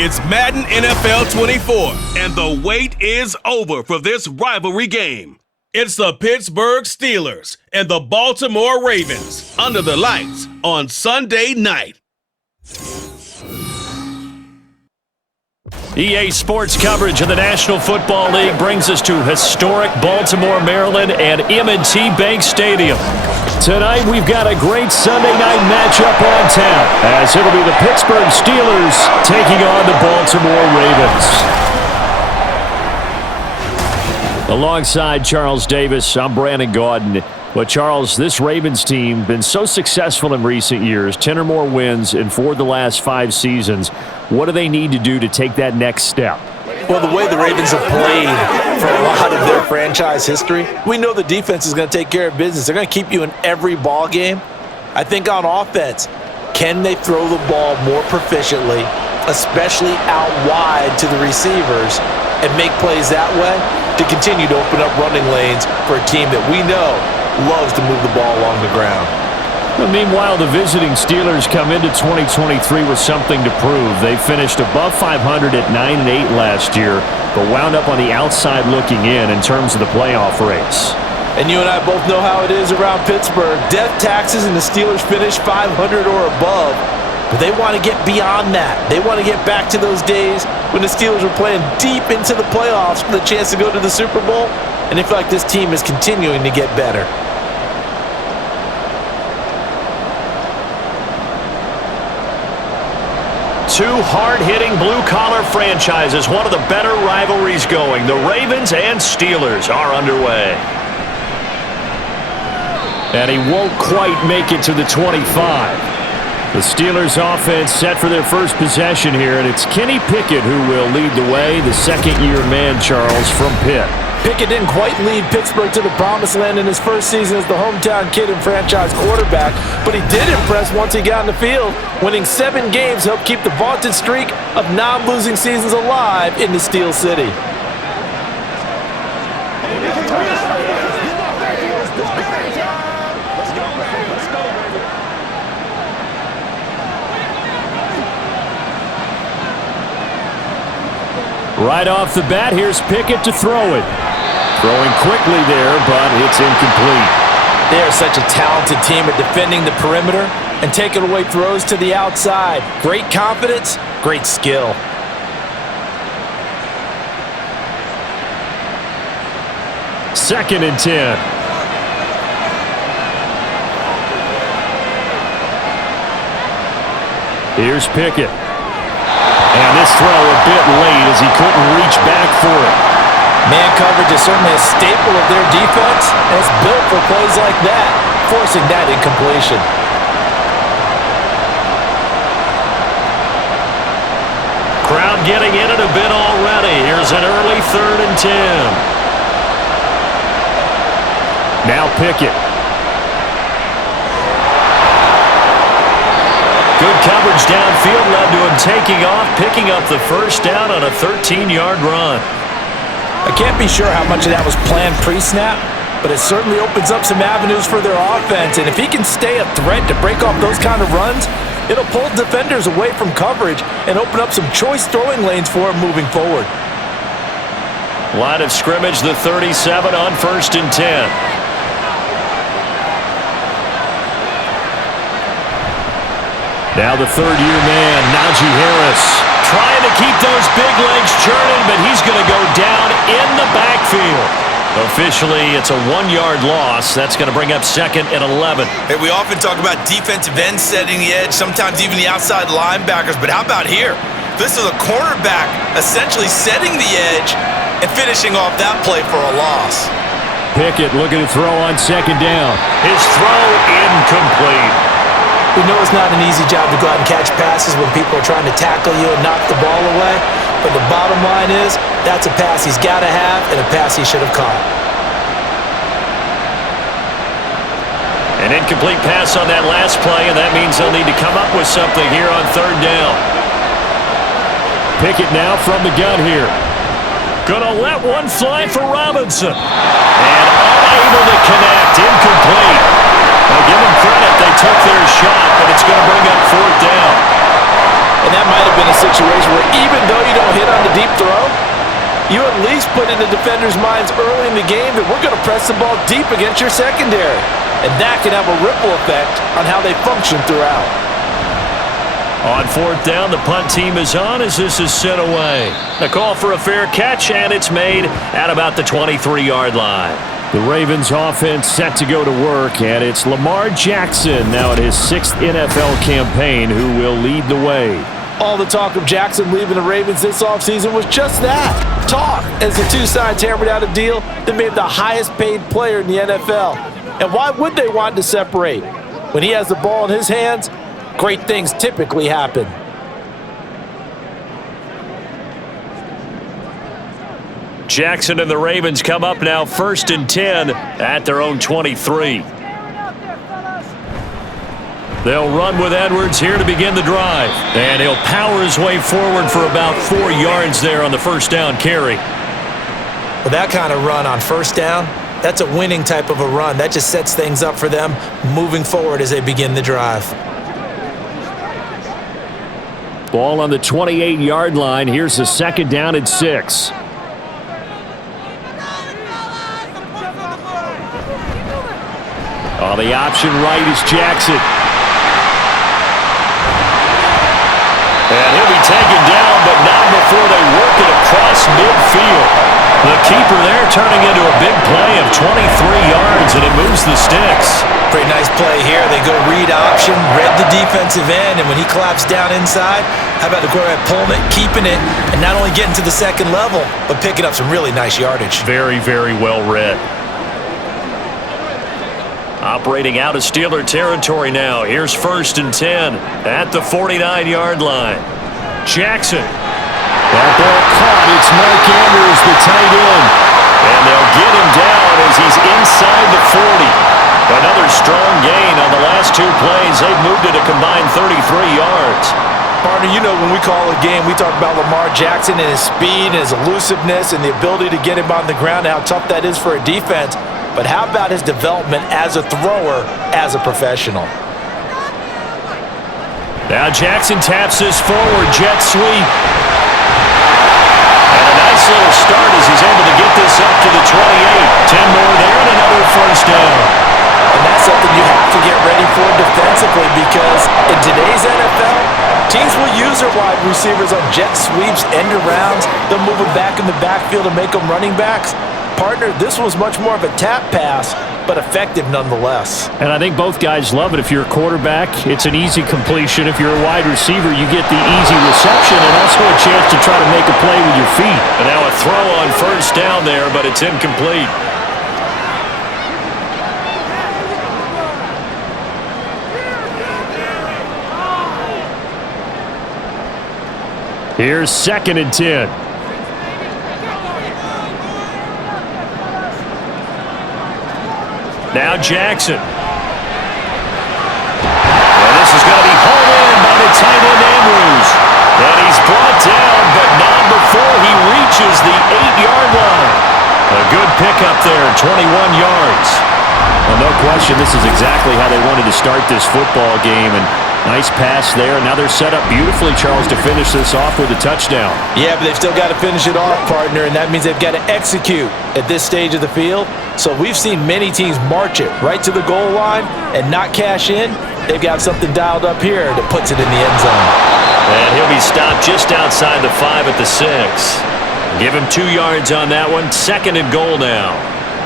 It's Madden NFL 24, and the wait is over for this rivalry game. It's the Pittsburgh Steelers and the Baltimore Ravens under the lights on Sunday night. EA Sports coverage of the National Football League brings us to historic Baltimore, Maryland and M&T Bank Stadium. Tonight we've got a great Sunday night matchup on tap, as it'll be the Pittsburgh Steelers taking on the Baltimore Ravens. Alongside Charles Davis, I'm Brandon Gaudin. But Charles, this Ravens team been so successful in recent years, 10 or more wins in 4 of the last 5 seasons. What do they need to do to take that next step? Well, the way the Ravens have played for a lot of their franchise history, we know the defense is going to take care of business. They're going to keep you in every ball game. I think on offense, can they throw the ball more proficiently, especially out wide to the receivers, and make plays that way to continue to open up running lanes for a team that we know loves to move the ball along the ground. But meanwhile, the visiting Steelers come into 2023 with something to prove. They finished above 500 at 9-8 last year, but wound up on the outside looking in terms of the playoff race. And you and I both know how it is around Pittsburgh. Death taxes and the Steelers finish 500 or above, but they want to get beyond that. They want to get back to those days when the Steelers were playing deep into the playoffs for the chance to go to the Super Bowl, and they feel like this team is continuing to get better. Two hard-hitting blue-collar franchises, one of the better rivalries going. The Ravens and Steelers are underway. And he won't quite make it to the 25. The Steelers offense set for their first possession here, and it's Kenny Pickett who will lead the way, the second-year man, Charles, from Pitt. Pickett didn't quite lead Pittsburgh to the promised land in his first season as the hometown kid and franchise quarterback, but he did impress once he got on the field. Winning 7 games helped keep the vaunted streak of non-losing seasons alive in the Steel City. Right off the bat, here's Pickett to throw it. Throwing quickly there, but it's incomplete. They are such a talented team at defending the perimeter and taking away throws to the outside. Great confidence, great skill. Second and 10. Here's Pickett. And this throw a bit late as he couldn't reach back for it. Man coverage is certainly a staple of their defense, and it's built for plays like that, forcing that incompletion. Crowd getting in it a bit already. Here's an early 3rd and 10. Now Pickett. Good coverage downfield led to him taking off, picking up the first down on a 13-yard run. I can't be sure how much of that was planned pre-snap, but it certainly opens up some avenues for their offense, and if he can stay a threat to break off those kind of runs, it'll pull defenders away from coverage and open up some choice throwing lanes for him moving forward. Line of scrimmage, the 37 on 1st and 10. Now the third-year man, Najee Harris, trying to keep those big legs churning, but he's going to go down in the backfield. Officially, it's a 1-yard loss. That's going to bring up 2nd and 11. Hey, we often talk about defensive ends setting the edge, sometimes even the outside linebackers, but how about here? This is a cornerback essentially setting the edge and finishing off that play for a loss. Pickett looking to throw on 2nd down. His throw incomplete. We know it's not an easy job to go out and catch passes when people are trying to tackle you and knock the ball away, but the bottom line is that's a pass he's got to have and a pass he should have caught. An incomplete pass on that last play, and that means they'll need to come up with something here on 3rd down. Pickett now from the gun here. Gonna let one fly for Robinson. And unable to connect, incomplete. Now give them credit, they took their shot, but it's going to bring up 4th down. And that might have been a situation where even in the defenders' minds early in the game that we're going to press the ball deep against your secondary. And that can have a ripple effect on how they function throughout. On fourth down, the punt team is on as this is sent away. A call for a fair catch, and it's made at about the 23-yard line. The Ravens offense set to go to work, and it's Lamar Jackson now in his 6th NFL campaign who will lead the way. All the talk of Jackson leaving the Ravens this offseason was just that, talk, as the two sides hammered out a deal that made him the highest paid player in the NFL. And why would they want to separate? When he has the ball in his hands, great things typically happen. Jackson and the Ravens come up now 1st and 10 at their own 23. They'll run with Edwards here to begin the drive. And he'll power his way forward for about 4 yards there on the first down carry. With that kind of run on first down, that's a winning type of a run. That just sets things up for them moving forward as they begin the drive. Ball on the 28-yard line. Here's a 2nd down and 6. On the option right is Jackson. And he'll be taken down, but not before they work it across midfield. The keeper there turning into a big play of 23 yards, and it moves the sticks. Pretty nice play here. They go read option, read the defensive end, and when he collapsed down inside, how about the quarterback pulling it, keeping it, and not only getting to the second level, but picking up some really nice yardage. Very, very well read. Operating out of Steeler territory now. Here's 1st and 10 at the 49-yard line. Jackson. That ball caught. It's Mark Andrews, the tight end. And they'll get him down as he's inside the 40. Another strong gain on the last 2 plays. They've moved it a combined 33 yards. Partner, you know when we call a game, we talk about Lamar Jackson and his speed and his elusiveness and the ability to get him on the ground and how tough that is for a defense. But how about his development as a thrower, as a professional? Now Jackson taps this forward, jet sweep. And a nice little start as he's able to get this up to the 28. 10 more there and another first down. And that's something you have to get ready for defensively because in today's NFL, teams will use their wide receivers on jet sweeps, end arounds. They'll move them back in the backfield to make them running backs. Partner, this was much more of a tap pass, but effective nonetheless. And I think both guys love it. If you're a quarterback, it's an easy completion. If you're a wide receiver, you get the easy reception and also a chance to try to make a play with your feet. And now a throw on first down there, but it's incomplete. Here's 2nd and 10. Now Jackson. And this is going to be hauled in by the tight end Andrews. And he's brought down, but not before he reaches the 8-yard line. A good pickup there, 21 yards. Well, no question, this is exactly how they wanted to start this football game. And nice pass there. Now they're set up beautifully, Charles, to finish this off with a touchdown. Yeah, but they've still got to finish it off, partner, and that means they've got to execute at this stage of the field. So we've seen many teams march it right to the goal line and not cash in. They've got something dialed up here that puts it in the end zone. And he'll be stopped just outside the 5 at the 6. Give him 2 yards on that one. 2nd and goal now.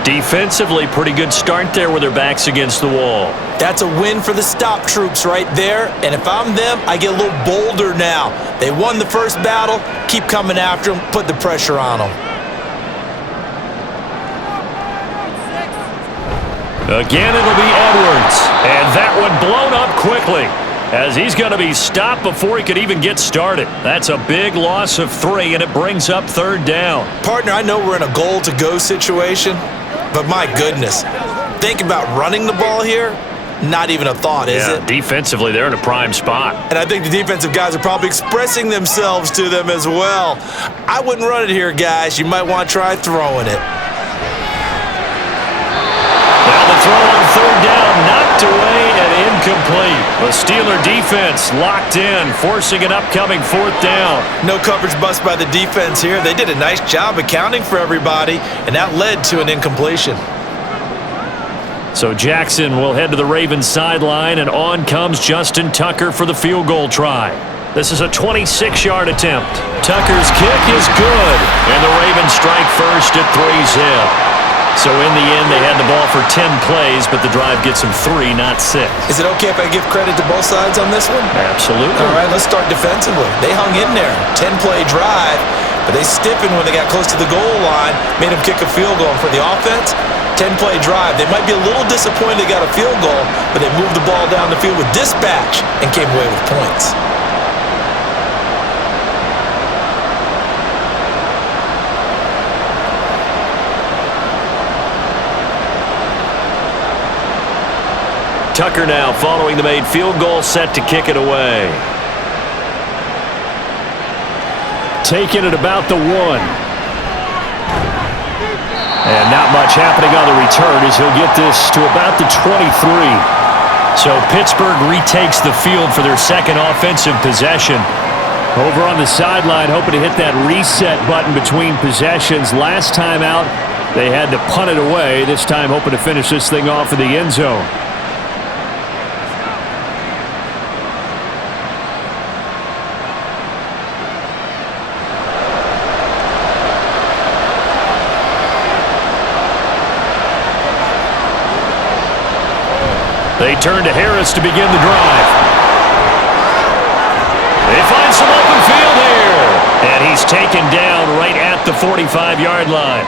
Defensively, pretty good start there with their backs against the wall. That's a win for the stop troops right there. And if I'm them, I get a little bolder now. They won the first battle. Keep coming after them. Put the pressure on them. Again, it'll be Edwards. And that one blown up quickly as he's going to be stopped before he could even get started. That's a big loss of 3, and it brings up 3rd down. Partner, I know we're in a goal-to-go situation, but my goodness, think about running the ball here. Not even a thought, is it? Defensively, they're in a prime spot. And I think the defensive guys are probably expressing themselves to them as well. I wouldn't run it here, guys. You might want to try throwing it. Now the throw on 3rd down, knocked away and incomplete. The Steeler defense locked in, forcing an upcoming 4th down. No coverage bust by the defense here. They did a nice job accounting for everybody, and that led to an incompletion. So Jackson will head to the Ravens sideline, and on comes Justin Tucker for the field goal try. This is a 26-yard attempt. Tucker's kick is good, and the Ravens strike first at 3-zip. So in the end, they had the ball for 10 plays, but the drive gets them 3, not 6. Is it okay if I give credit to both sides on this one? Absolutely. All right, let's start defensively. They hung in there. 10-play drive, but they stiffened when they got close to the goal line, made them kick a field goal. And for the offense, 10-play drive. They might be a little disappointed they got a field goal, but they moved the ball down the field with dispatch and came away with points. Tucker now following the made field goal, set to kick it away. Taking it about the 1. And not much happening on the return as he'll get this to about the 23. So Pittsburgh retakes the field for their second offensive possession. Over on the sideline, hoping to hit that reset button between possessions. Last time out, they had to punt it away. This time hoping to finish this thing off in the end zone. They turn to Harris to begin the drive. They find some open field here. And he's taken down right at the 45-yard line.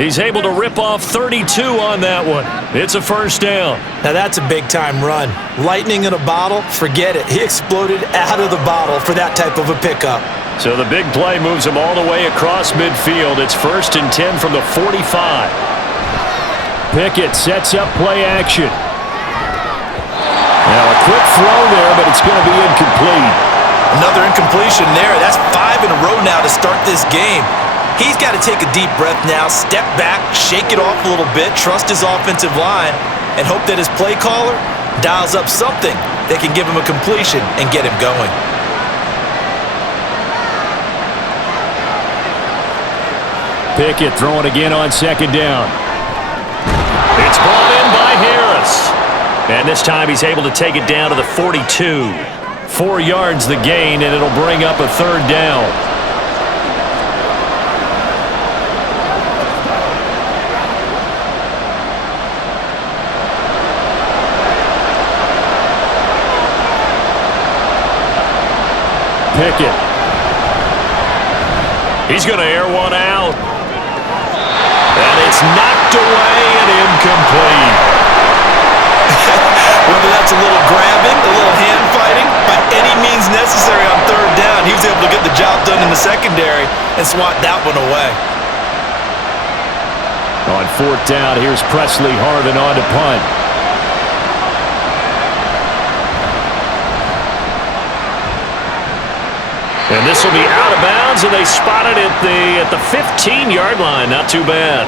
He's able to rip off 32 on that one. It's a first down. Now that's a big-time run. Lightning in a bottle, forget it. He exploded out of the bottle for that type of a pickup. So the big play moves him all the way across midfield. It's 1st and 10 from the 45. Pickett sets up play action. Now a quick throw there, but it's going to be incomplete. Another incompletion there. That's 5 in a row now to start this game. He's got to take a deep breath now, step back, shake it off a little bit, trust his offensive line, and hope that his play caller dials up something that can give him a completion and get him going. Pickett throwing again on 2nd down. It's brought in by Harris. And this time he's able to take it down to the 42. 4 yards the gain, and it'll bring up a 3rd down. Pickett. He's going to air one out. And it's knocked away and incomplete. Whether that's a little grabbing, a little hand fighting, by any means necessary on 3rd down, he was able to get the job done in the secondary and swat that one away. On 4th down, here's Presley Harvin on to punt. And this will be out of bounds, and they spot it at the 15-yard line. Not too bad.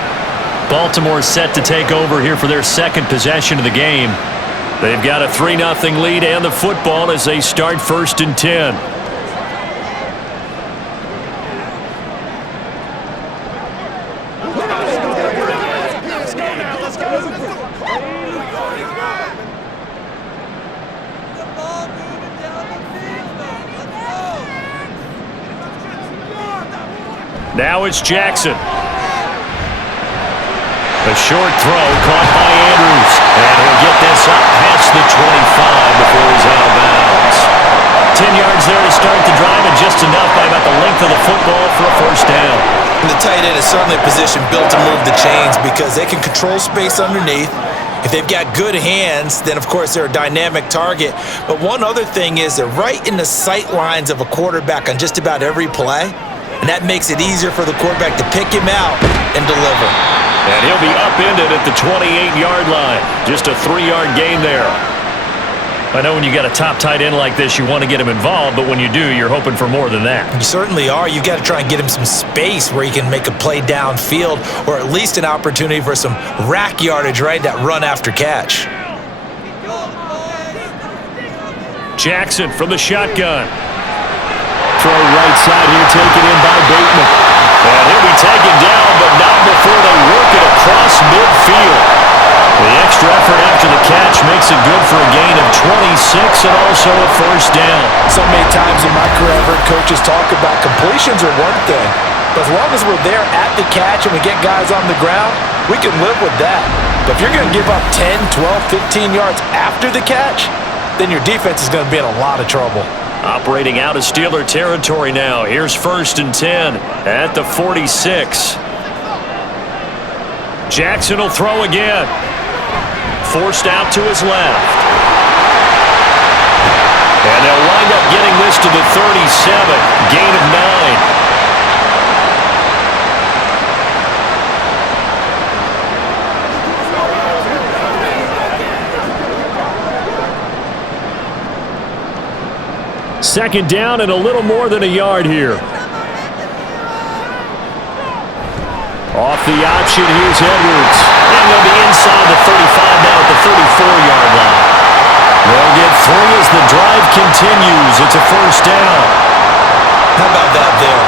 Baltimore set to take over here for their second possession of the game. They've got a 3-0 lead and the football as they start 1st and 10. Now it's Jackson. A short throw caught by Andrews. And he'll get this up past the 25 before he's out of bounds. 10 yards there to start the drive, and just enough by about the length of the football for a 1st down. And the tight end is certainly a position built to move the chains because they can control space underneath. If they've got good hands, then of course they're a dynamic target. But one other thing is they're right in the sight lines of a quarterback on just about every play. And that makes it easier for the quarterback to pick him out and deliver. And he'll be upended at the 28-yard line. Just a 3-yard gain there. I know when you got a top tight end like this, you want to get him involved, but when you do, you're hoping for more than that. You certainly are. You got to try and get him some space where he can make a play downfield, or at least an opportunity for some rack yardage, right? That run after catch. Jackson from the shotgun. Throw right side here, taken in by Bateman. And he'll be taken down, but not before they work it across midfield. The extra effort after the catch makes it good for a gain of 26 and also a first down. So many times in my career, I've heard coaches talk about completions are one thing, but as long as we're there at the catch and we get guys on the ground, we can live with that. But if you're going to give up 10, 12, 15 yards after the catch, then your defense is going to be in a lot of trouble. Operating out of Steeler territory now. Here's 1st and 10 at the 46. Jackson will throw again. Forced out to his left. And they'll wind up getting this to the 37. Gain of 9. Second down and a little more than a yard here. Off the option, here's Edwards. And they'll be inside the 35 now at the 34-yard line. They'll get 3 as the drive continues. It's a first down. How about that there?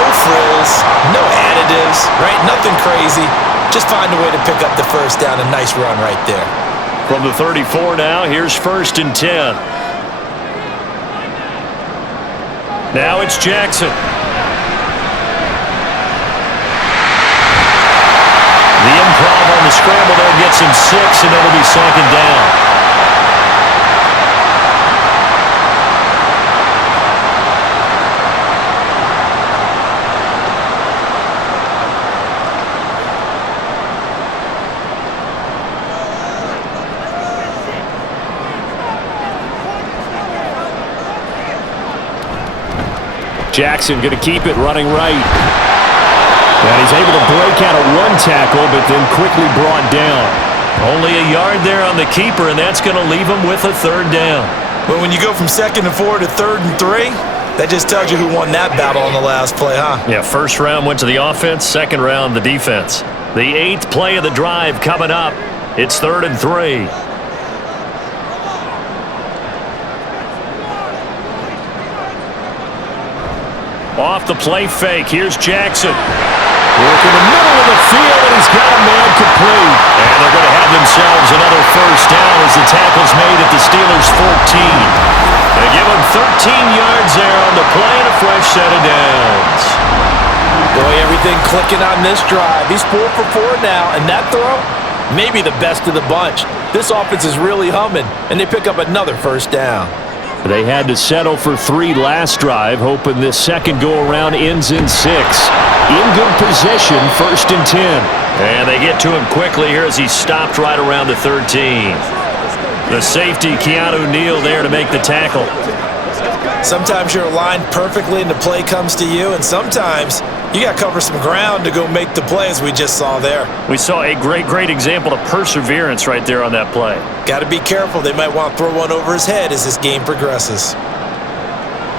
No frills, no additives, right? Nothing crazy. Just find a way to pick up the first down. A nice run right there. From the 34 now, here's 1st and 10. Now it's Jackson. The improv on the scramble there gets him 6, and it'll be 2nd down. Jackson going to keep it running right. And he's able to break out of 1 tackle, but then quickly brought down. Only a yard there on the keeper, and that's going to leave him with a 3rd down. Well, when you go from 2nd and 4 to 3rd and 3, that just tells you who won that battle on the last play, huh? Yeah, 1st round went to the offense, 2nd round the defense. The 8th play of the drive coming up. It's 3rd and 3. Off the play fake, here's Jackson. Work in the middle of the field, and he's got a man complete. And they're going to have themselves another first down as the tackle's made at the Steelers' 14. They give him 13 yards there on the play and a fresh set of downs. Boy, everything clicking on this drive. He's 4 for 4 now, and that throw, maybe the best of the bunch. This offense is really humming, and they pick up another first down. They had to settle for 3 last drive, hoping this second go-around ends in 6. In good position, 1st and 10. And they get to him quickly here as he stopped right around the 13. The safety, Keanu Neal, there to make the tackle. Sometimes you're aligned perfectly and the play comes to you, and sometimes you got to cover some ground to go make the play, as we just saw there. We saw a great example of perseverance right there on that play. Got to be careful. They might want to throw one over his head as this game progresses.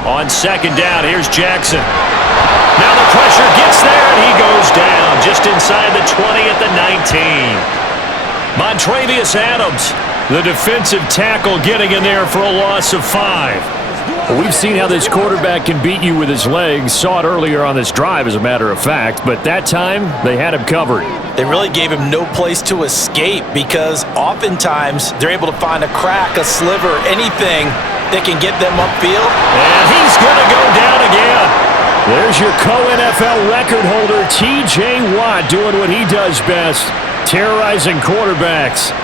On 2nd down, here's Jackson. Now the pressure gets there, and he goes down just inside the 20 at the 19. Montravius Adams, the defensive tackle, getting in there for a loss of 5. We've seen how this quarterback can beat you with his legs. Saw it earlier on this drive, as a matter of fact. But that time, they had him covered. They really gave him no place to escape because oftentimes they're able to find a crack, a sliver, anything that can get them upfield. And he's going to go down again. There's your co-NFL record holder, T.J. Watt, doing what he does best, terrorizing quarterbacks.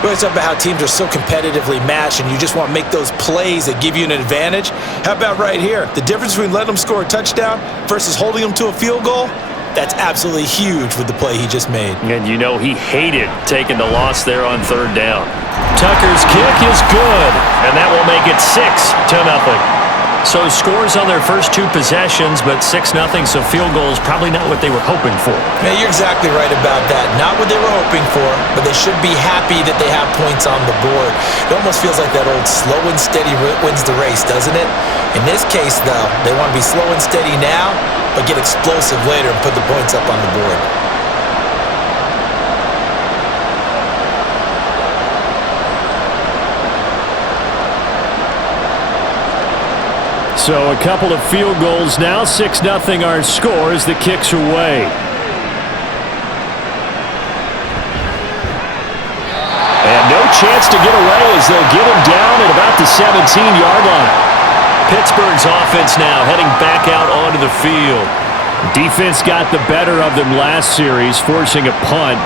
We always talk about how teams are so competitively matched and you just want to make those plays that give you an advantage. How about right here? The difference between letting them score a touchdown versus holding them to a field goal, that's absolutely huge with the play he just made. And you know he hated taking the loss there on 3rd down. Tucker's kick is good, and that will make it 6-0. So scores on their first 2 possessions, but 6-0, so field goal is probably not what they were hoping for. Yeah, you're exactly right about that. Not what they were hoping for, but they should be happy that they have points on the board. It almost feels like that old slow and steady wins the race, doesn't it? In this case, though, they want to be slow and steady now, but get explosive later and put the points up on the board. So a couple of field goals now. 6-0 our score as the kicks away. And no chance to get away as they'll get him down at about the 17-yard line. Pittsburgh's offense now heading back out onto the field. Defense got the better of them last series, forcing a punt.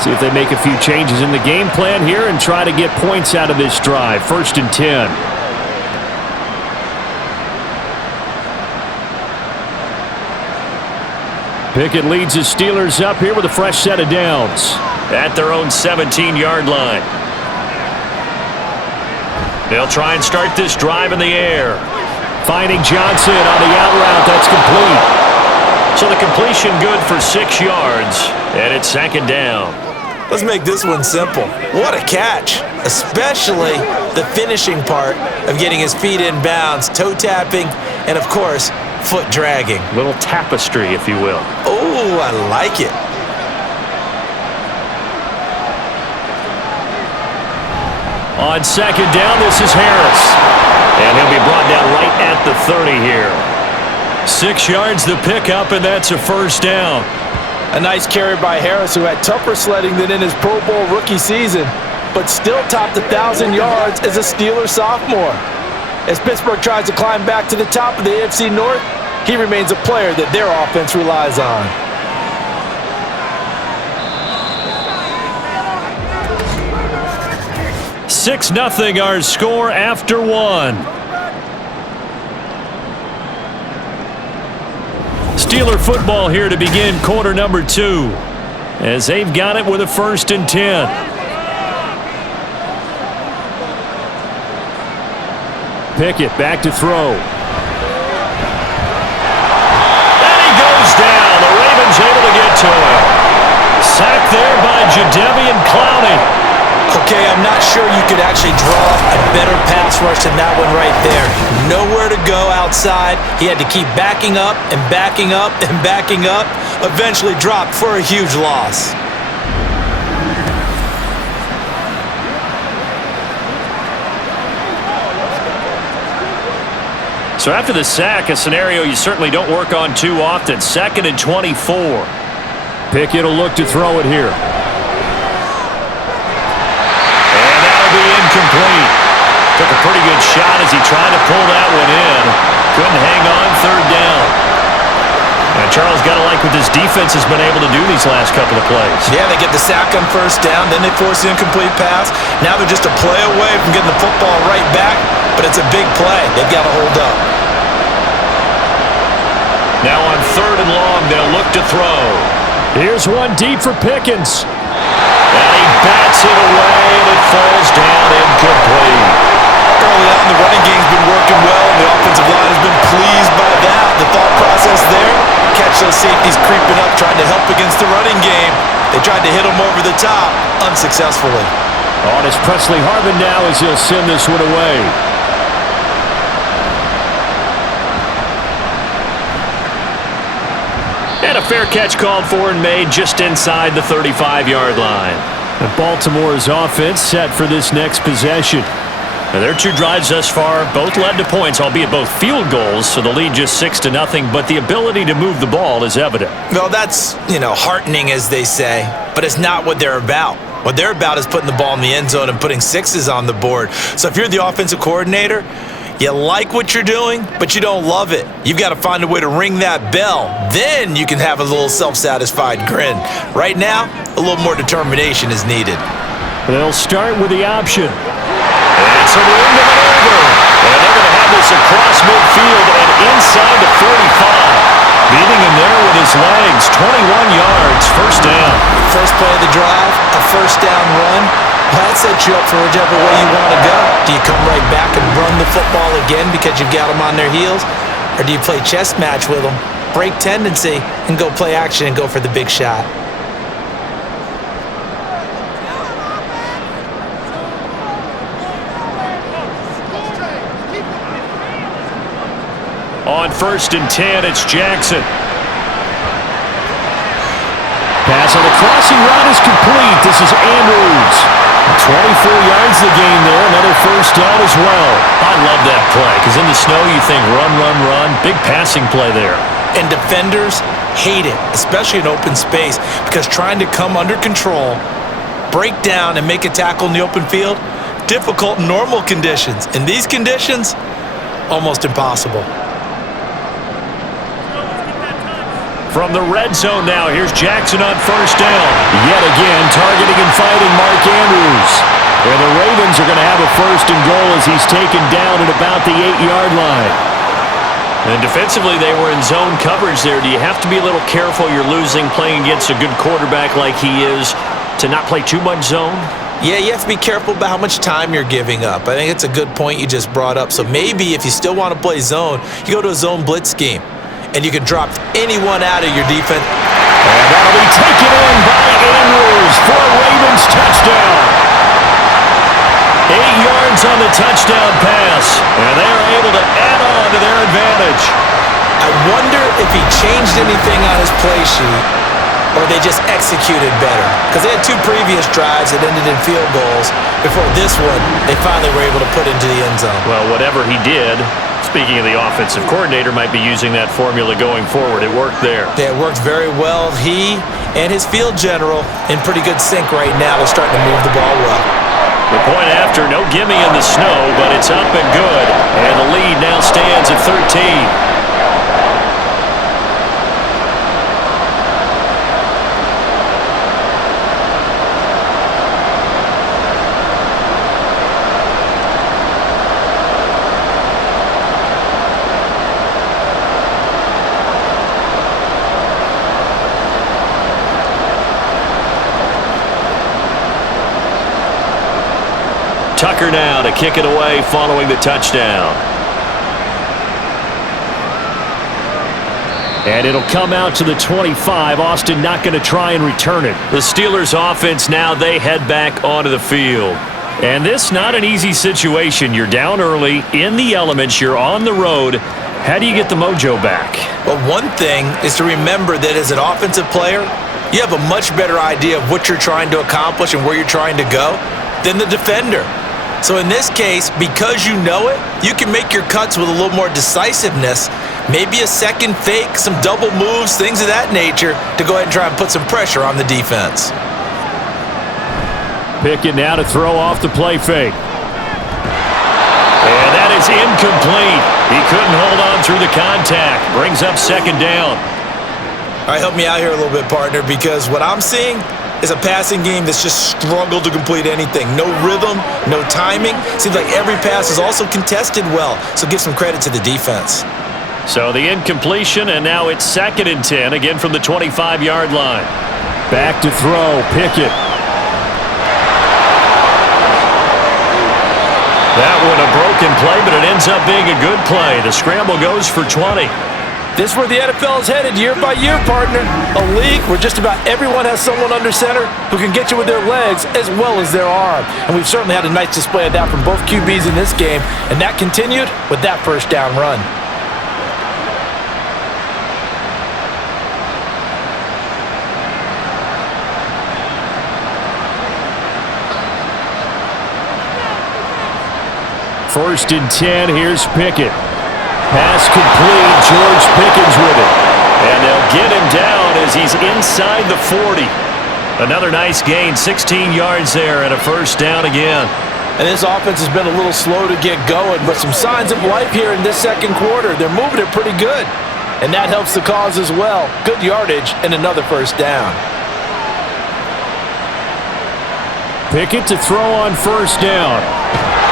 See if they make a few changes in the game plan here and try to get points out of this drive. 1st and 10. Pickett leads his Steelers up here with a fresh set of downs at their own 17-yard line. They'll try and start this drive in the air. Finding Johnson on the out route. That's complete. So the completion good for 6 yards, and it's 2nd down. Let's make this one simple. What a catch, especially the finishing part of getting his feet in bounds, toe tapping, and of course, foot dragging. Little tapestry, if you will. Oh, I like it. On 2nd down, this is Harris. And he'll be brought down right at the 30 here. 6 yards the pickup, and that's a 1st down. A nice carry by Harris, who had tougher sledding than in his Pro Bowl rookie season, but still topped 1,000 yards as a Steelers sophomore. As Pittsburgh tries to climb back to the top of the AFC North, he remains a player that their offense relies on. Six 6-0 our score after 1. Steeler football here to begin quarter number 2, as they've got it with a 1st and 10. Pickett back to throw. And he goes down. The Ravens able to get to him. Sacked there by Jadeveon Clowney. Okay, I'm not sure you could actually draw a better pass rush than that one right there. Nowhere to go outside. He had to keep backing up and backing up and backing up. Eventually dropped for a huge loss. So after the sack, a scenario you certainly don't work on too often. 2nd and 24. Pickett will look to throw it here. Incomplete. Took a pretty good shot as he tried to pull that one in. Couldn't hang on. 3rd down. And Charles, got to like what this defense has been able to do these last couple of plays. Yeah, they get the sack on 1st down, then they force the incomplete pass. Now they're just a play away from getting the football right back, but it's a big play. They've got to hold up. Now on 3rd and long, they'll look to throw. Here's one deep for Pickens. And he bats it away, and it falls down incomplete. Early on, the running game's been working well, and the offensive line has been pleased by that. The thought process there, catch those safeties creeping up, trying to help against the running game. They tried to hit them over the top, unsuccessfully. On is Presley Harvin now as he'll send this one away. And a fair catch called for and made just inside the 35-yard line. And Baltimore's offense set for this next possession. Now their 2 drives thus far both led to points, albeit both field goals, so the lead just 6-0, but the ability to move the ball is evident. Well, that's, heartening, as they say, but it's not what they're about. What they're about is putting the ball in the end zone and putting 6s on the board. So if you're the offensive coordinator, you like what you're doing, but you don't love it. You've got to find a way to ring that bell. Then you can have a little self-satisfied grin. Right now, a little more determination is needed. They'll start with the option. And it's a room to maneuver. And they're going to have this across midfield and inside the 45. Beating him there with his legs. 21 yards, 1st down. First play of the drive, a 1st down run. That sets you up for whichever way you want to go. Do you come right back and run the football again because you've got them on their heels? Or do you play chess match with them, break tendency, and go play action and go for the big shot? On 1st and 10, it's Jackson. Pass on the crossing route is complete. This is Andrews. 24 yards the gain there. Another first down as well. I love that play because in the snow you think run, run, run. Big passing play there. And defenders hate it, especially in open space, because trying to come under control, break down, and make a tackle in the open field, difficult in normal conditions. In these conditions, almost impossible. From the red zone now, here's Jackson on first down. Yet again, targeting and fighting Mark Andrews. And the Ravens are going to have a first and goal as he's taken down at about the 8-yard line. And defensively, they were in zone coverage there. Do you have to be a little careful you're losing playing against a good quarterback like he is to not play too much zone? Yeah, you have to be careful about how much time you're giving up. I think it's a good point you just brought up. So maybe if you still want to play zone, you go to a zone blitz scheme, and you can drop anyone out of your defense. And that'll be taken in by Andrews for a Ravens touchdown. 8 yards on the touchdown pass, and they're able to add on to their advantage. I wonder if he changed anything on his play sheet, or they just executed better. Because they had 2 previous drives that ended in field goals. Before this one, they finally were able to put into the end zone. Well, whatever he did, speaking of the offensive coordinator, might be using that formula going forward. It worked there. Yeah, it worked very well. He and his field general in pretty good sync right now. They're starting to move the ball well. The point after, no gimme in the snow, but it's up and good. And the lead now stands at 13. Tucker now to kick it away following the touchdown. And it'll come out to the 25. Austin not going to try and return it. The Steelers offense now, they head back onto the field. And this not an easy situation. You're down early, in the elements, you're on the road. How do you get the mojo back? Well, one thing is to remember that as an offensive player, you have a much better idea of what you're trying to accomplish and where you're trying to go than the defender. So in this case, because you know it, you can make your cuts with a little more decisiveness, maybe a second fake, some double moves, things of that nature, to go ahead and try and put some pressure on the defense. Pickett now to throw off the play fake. And that is incomplete. He couldn't hold on through the contact. Brings up second down. All right, help me out here a little bit, partner, because what I'm seeing is a passing game that's just struggled to complete anything. No rhythm, no timing. Seems like every pass is also contested well, so give some credit to the defense. So the incompletion, and now it's 2nd and 10, again from the 25-yard line. Back to throw, Pickett. That one a broken play, but it ends up being a good play. The scramble goes for 20. This is where the NFL is headed year by year, partner. A league where just about everyone has someone under center who can get you with their legs as well as their arm. And we've certainly had a nice display of that from both QBs in this game, and that continued with that first down run. First and 10, here's Pickett. Pass complete, George Pickens with it. And they'll get him down as he's inside the 40. Another nice gain, 16 yards there and a first down again. And this offense has been a little slow to get going, but some signs of life here in this second quarter. They're moving it pretty good, and that helps the cause as well. Good yardage and another first down. Pickett to throw on first down.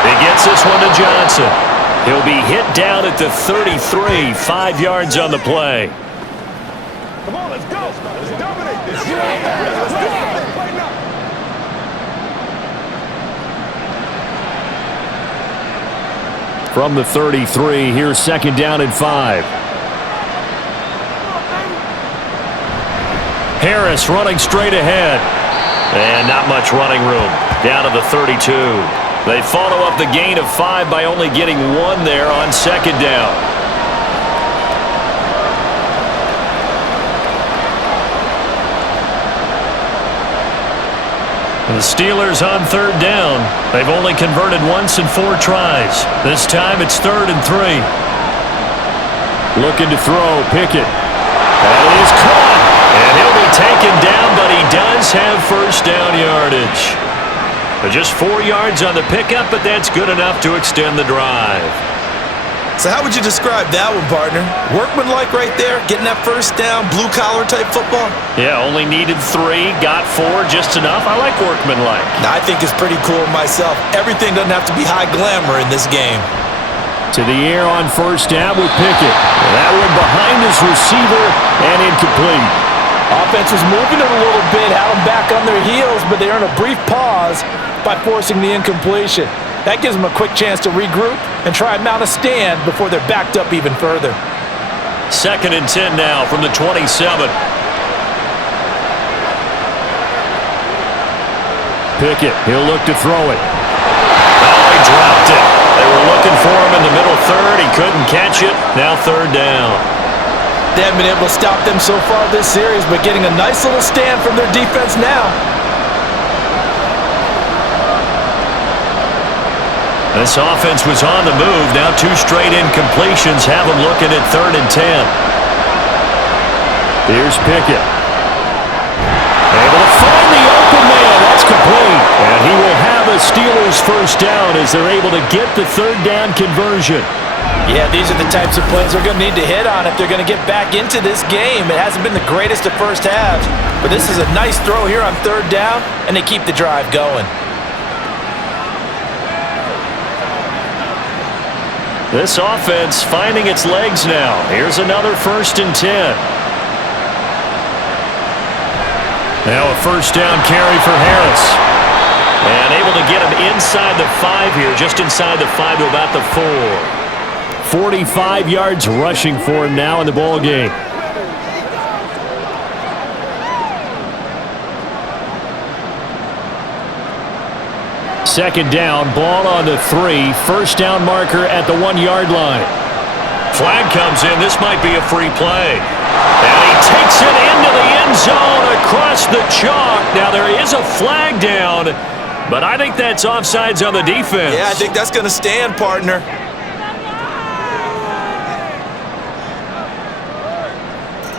He gets this one to Johnson. He'll be hit down at the 33, 5 yards on the play. Come on, let's go. Let's dominate this. Let's do it right now. From the 33, here's 2nd down and 5. Harris running straight ahead. And not much running room. Down to the 32. They follow up the gain of 5 by only getting 1 there on 2nd down. The Steelers on third down. They've only converted once in 4 tries. This time it's 3rd and 3. Looking to throw, Pickett. That is caught. And he'll be taken down, but he does have first down yardage. Just 4 yards on the pickup, but that's good enough to extend the drive. So how would you describe that one, partner? Workmanlike right there, getting that first down, blue-collar type football? Yeah, only needed 3, got 4, just enough. I like workmanlike. Now, I think it's pretty cool myself. Everything doesn't have to be high glamour in this game. To the air on first down with Pickett. That one behind his receiver and incomplete. Offense was moving it a little bit, had them back on their heels, but they earned a brief pause by forcing the incompletion. That gives them a quick chance to regroup and try and mount a stand before they're backed up even further. 2nd and 10 now from the 27. Pickett, he'll look to throw it. Oh, he dropped it. They were looking for him in the middle 3rd. He couldn't catch it. Now 3rd down. They haven't been able to stop them so far this series, but getting a nice little stand from their defense now. This offense was on the move. Now 2 straight incompletions have them looking at 3rd and 10. Here's Pickett. Able to find the open man. That's complete. And he will have a Steelers first down as they're able to get the 3rd down conversion. Yeah, these are the types of plays they're going to need to hit on if they're going to get back into this game. It hasn't been the greatest of first halves, but this is a nice throw here on 3rd down, and they keep the drive going. This offense finding its legs now. Here's another 1st and 10. Now a first down carry for Harris. And able to get him inside the 5 here, just inside the 5 to about the 4. 45 yards rushing for him now in the ball game. Second down, ball on the 3. First down marker at the 1-yard line. Flag comes in. This might be a free play. And he takes it into the end zone across the chalk. Now there is a flag down, but I think that's offsides on the defense. Yeah, I think that's going to stand, partner.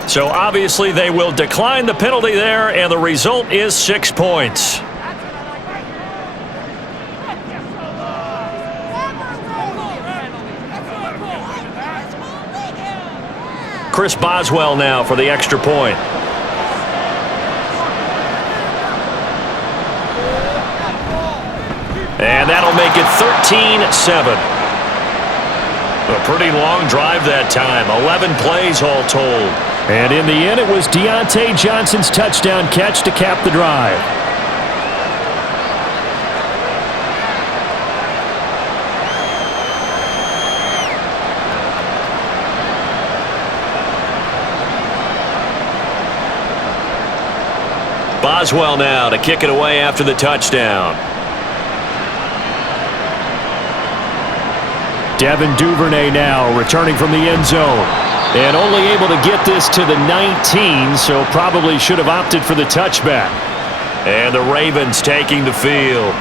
So obviously they will decline the penalty there, and the result is 6 points. Chris Boswell now for the extra point. And that'll make it 13-7. A pretty long drive that time. 11 plays all told. And in the end, it was Deontay Johnson's touchdown catch to cap the drive. Boswell now to kick it away after the touchdown. Devin Duvernay now returning from the end zone. And only able to get this to the 19, so probably should have opted for the touchback. And the Ravens taking the field.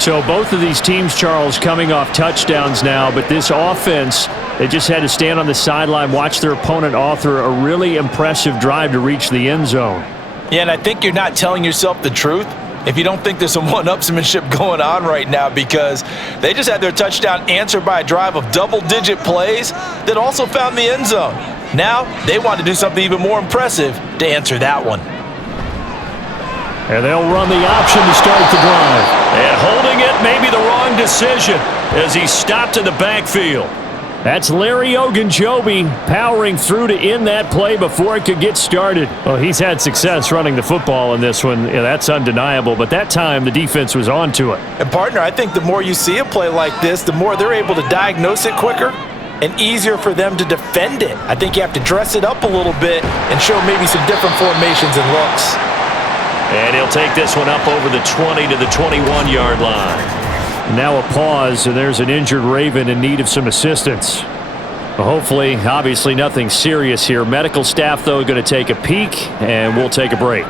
So both of these teams, Charles, coming off touchdowns now, but this offense, they just had to stand on the sideline, watch their opponent author a really impressive drive to reach the end zone. Yeah, and I think you're not telling yourself the truth if you don't think there's some one-upsmanship going on right now, because they just had their touchdown answered by a drive of double-digit plays that also found the end zone. Now they want to do something even more impressive to answer that one. And they'll run the option to start the drive. And holding it may be the wrong decision as he stopped in the backfield. That's Larry Ogunjobi powering through to end that play before it could get started. Well, he's had success running the football in this one. Yeah, that's undeniable. But that time, the defense was on to it. And, partner, I think the more you see a play like this, the more they're able to diagnose it quicker and easier for them to defend it. I think you have to dress it up a little bit and show maybe some different formations and looks. And he'll take this one up over the 20 to the 21-yard line. Now a pause, and there's an injured Raven in need of some assistance. Well, hopefully, obviously nothing serious here. Medical staff, though, going to take a peek, and we'll take a break.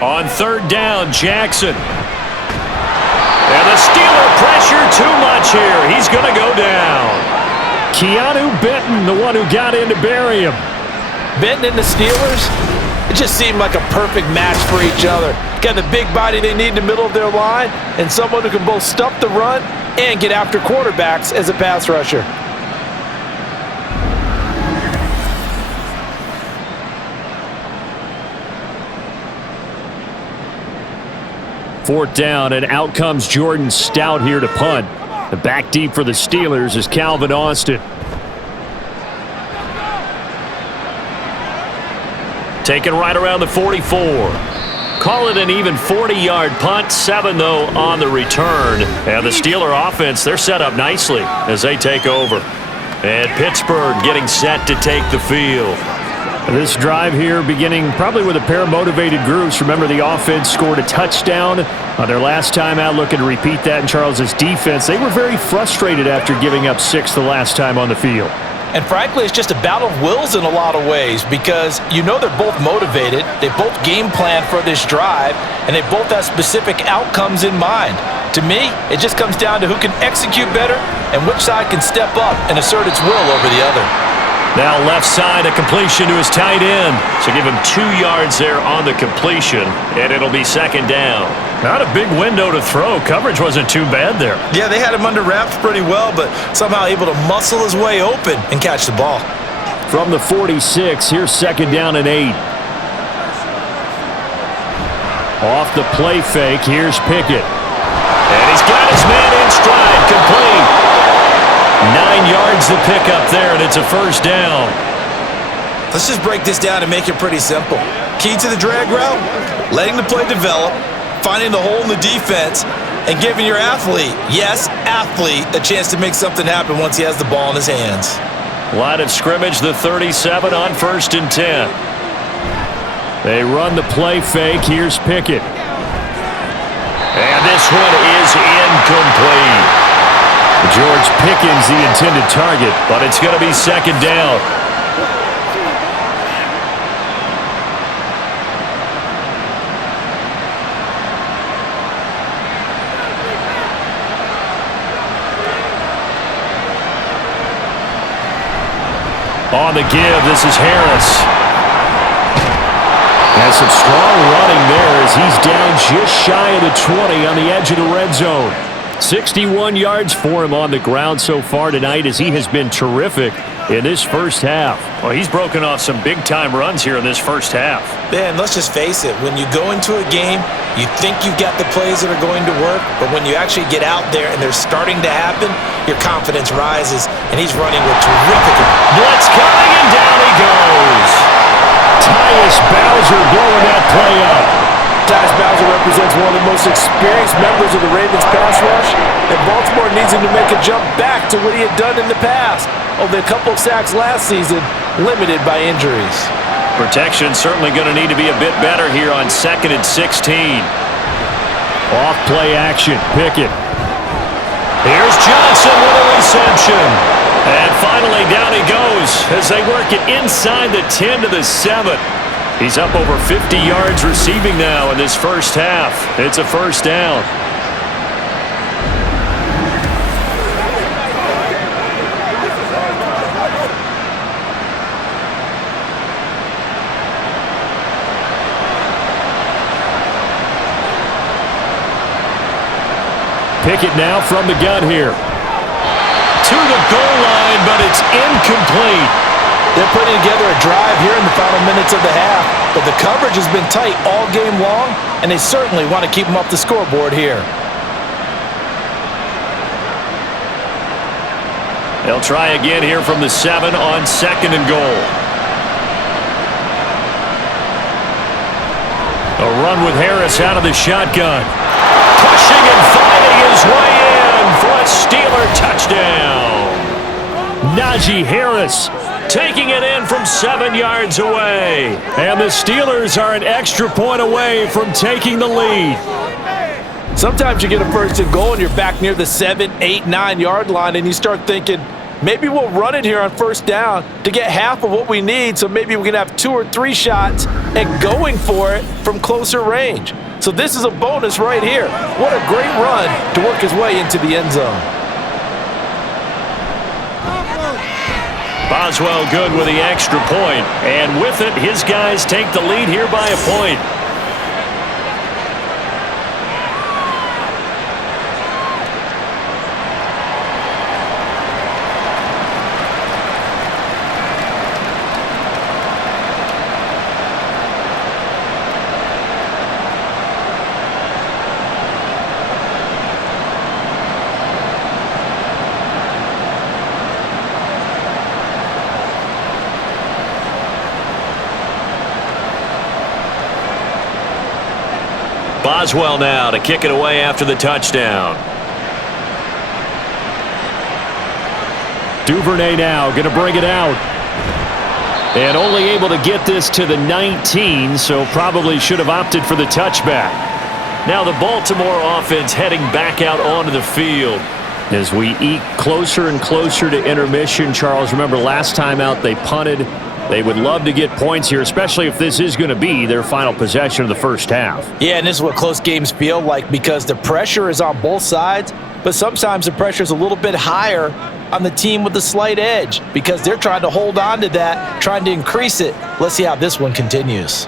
On third down, Jackson. And the Steeler pressure too much here. He's going to go down. Keanu Benton, the one who got in to bury him. Benton and the Steelers, it just seemed like a perfect match for each other. Got the big body they need in the middle of their line, and someone who can both stop the run and get after quarterbacks as a pass rusher. Fourth down, and out comes Jordan Stout here to punt. The back deep for the Steelers is Calvin Austin. Taken right around the 44. Call it an even 40-yard punt. 7, though, on the return. And the Steeler offense, they're set up nicely as they take over. And Pittsburgh getting set to take the field. This drive here beginning probably with a pair of motivated groups. Remember, the offense scored a touchdown on their last time out. Looking to repeat that in Charles's defense. They were very frustrated after giving up 6 the last time on the field. And frankly, it's just a battle of wills in a lot of ways because you know they're both motivated, they both game plan for this drive, and they both have specific outcomes in mind. To me, it just comes down to who can execute better and which side can step up and assert its will over the other. Now left side, a completion to his tight end. So give him 2 yards there on the completion, and it'll be second down. Not a big window to throw. Coverage wasn't too bad there. Yeah, they had him under wraps pretty well, but somehow able to muscle his way open and catch the ball. From the 46, here's second down and 8. Off the play fake, here's Pickett. And he's got his man in stride, complete. 9 yards to pick up there, and it's a first down. Let's just break this down and make it pretty simple. Key to the drag route, letting the play develop, finding the hole in the defense, and giving your athlete, yes, athlete, a chance to make something happen once he has the ball in his hands. Line of scrimmage, the 37 on 1st and 10. They run the play fake. Here's Pickett. And this one is incomplete. George Pickens the intended target, but it's going to be second down. On the give, this is Harris. Has some strong running there as he's down just shy of the 20 on the edge of the red zone. 61 yards for him on the ground so far tonight as he has been terrific in this first half. Well, he's broken off some big-time runs here in this first half. Man, let's just face it. When you go into a game, you think you've got the plays that are going to work, but when you actually get out there and they're starting to happen, your confidence rises, and he's running with terrific. Blitz coming, and down he goes. Tyus Bowser blowing that play up. Tyus Bowser represents one of the most experienced members of the Ravens pass rush, and Baltimore needs him to make a jump back to what he had done in the past. Only a couple of sacks last season, limited by injuries. Protection certainly going to need to be a bit better here on 2nd and 16. Off play action, Pickett. Here's Johnson with a reception. And finally down he goes as they work it inside the 10 to the 7. He's up over 50 yards receiving now in this first half. It's a first down. Pickett now from the gun here. To the goal line, but it's incomplete. They're putting together a drive here in the final minutes of the half, but the coverage has been tight all game long, and they certainly want to keep them off the scoreboard here. They'll try again here from the 7 on 2nd and goal. A run with Harris out of the shotgun. Pushing and finding his way in for a Steeler touchdown. Najee Harris taking it in from 7 yards away. And the Steelers are an extra point away from taking the lead. Sometimes you get a first and goal and you're back near the 7, 8, 9 yard line and you start thinking, Maybe we'll run it here on first down to get half of what we need, so maybe we can have 2 or 3 shots and going for it from closer range. So this is a bonus right here. What a great run to work his way into the end zone. Boswell good with the extra point, and with it, his guys take the lead here by a point. Boswell now to kick it away after the touchdown. Duvernay now going to bring it out. And only able to get this to the 19, so probably should have opted for the touchback. Now the Baltimore offense heading back out onto the field. As we eke closer and closer to intermission, Charles, remember last time out they punted. They would love to get points here, especially if this is going to be their final possession of the first half. Yeah, and this is what close games feel like because the pressure is on both sides, but sometimes the pressure is a little bit higher on the team with the slight edge because they're trying to hold on to that, trying to increase it. Let's see how this one continues.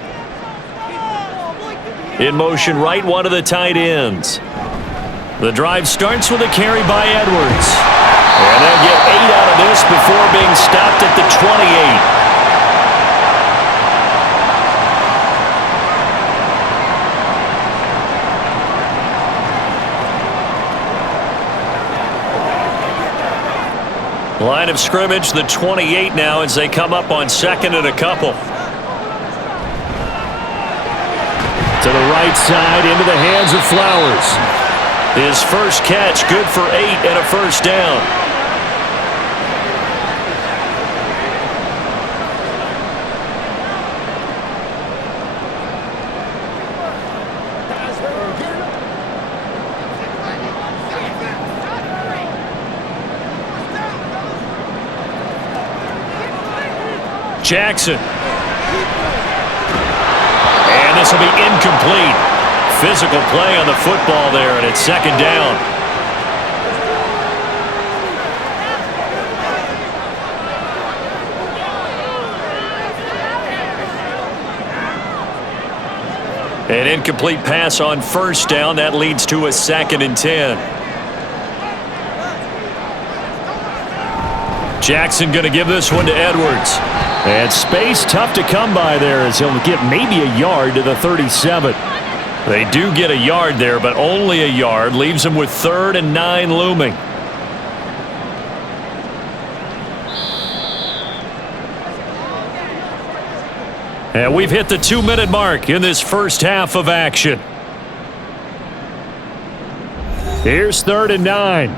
In motion right, one of the tight ends. The drive starts with a carry by Edwards. And they'll get 8 out of this before being stopped at the 28. Line of scrimmage, the 28 now as they come up on second and a couple. To the right side, into the hands of Flowers. His first catch, good for 8 and a first down. Jackson. And this will be incomplete. Physical play on the football there, and it's second down. An incomplete pass on first down. That leads to a 2nd and 10. Jackson going to give this one to Edwards. And space tough to come by there as he'll get maybe a yard to the 37. They do get a yard there, but only a yard. Leaves them with 3rd and 9 looming. And we've hit the 2-minute mark in this first half of action. Here's 3rd and 9.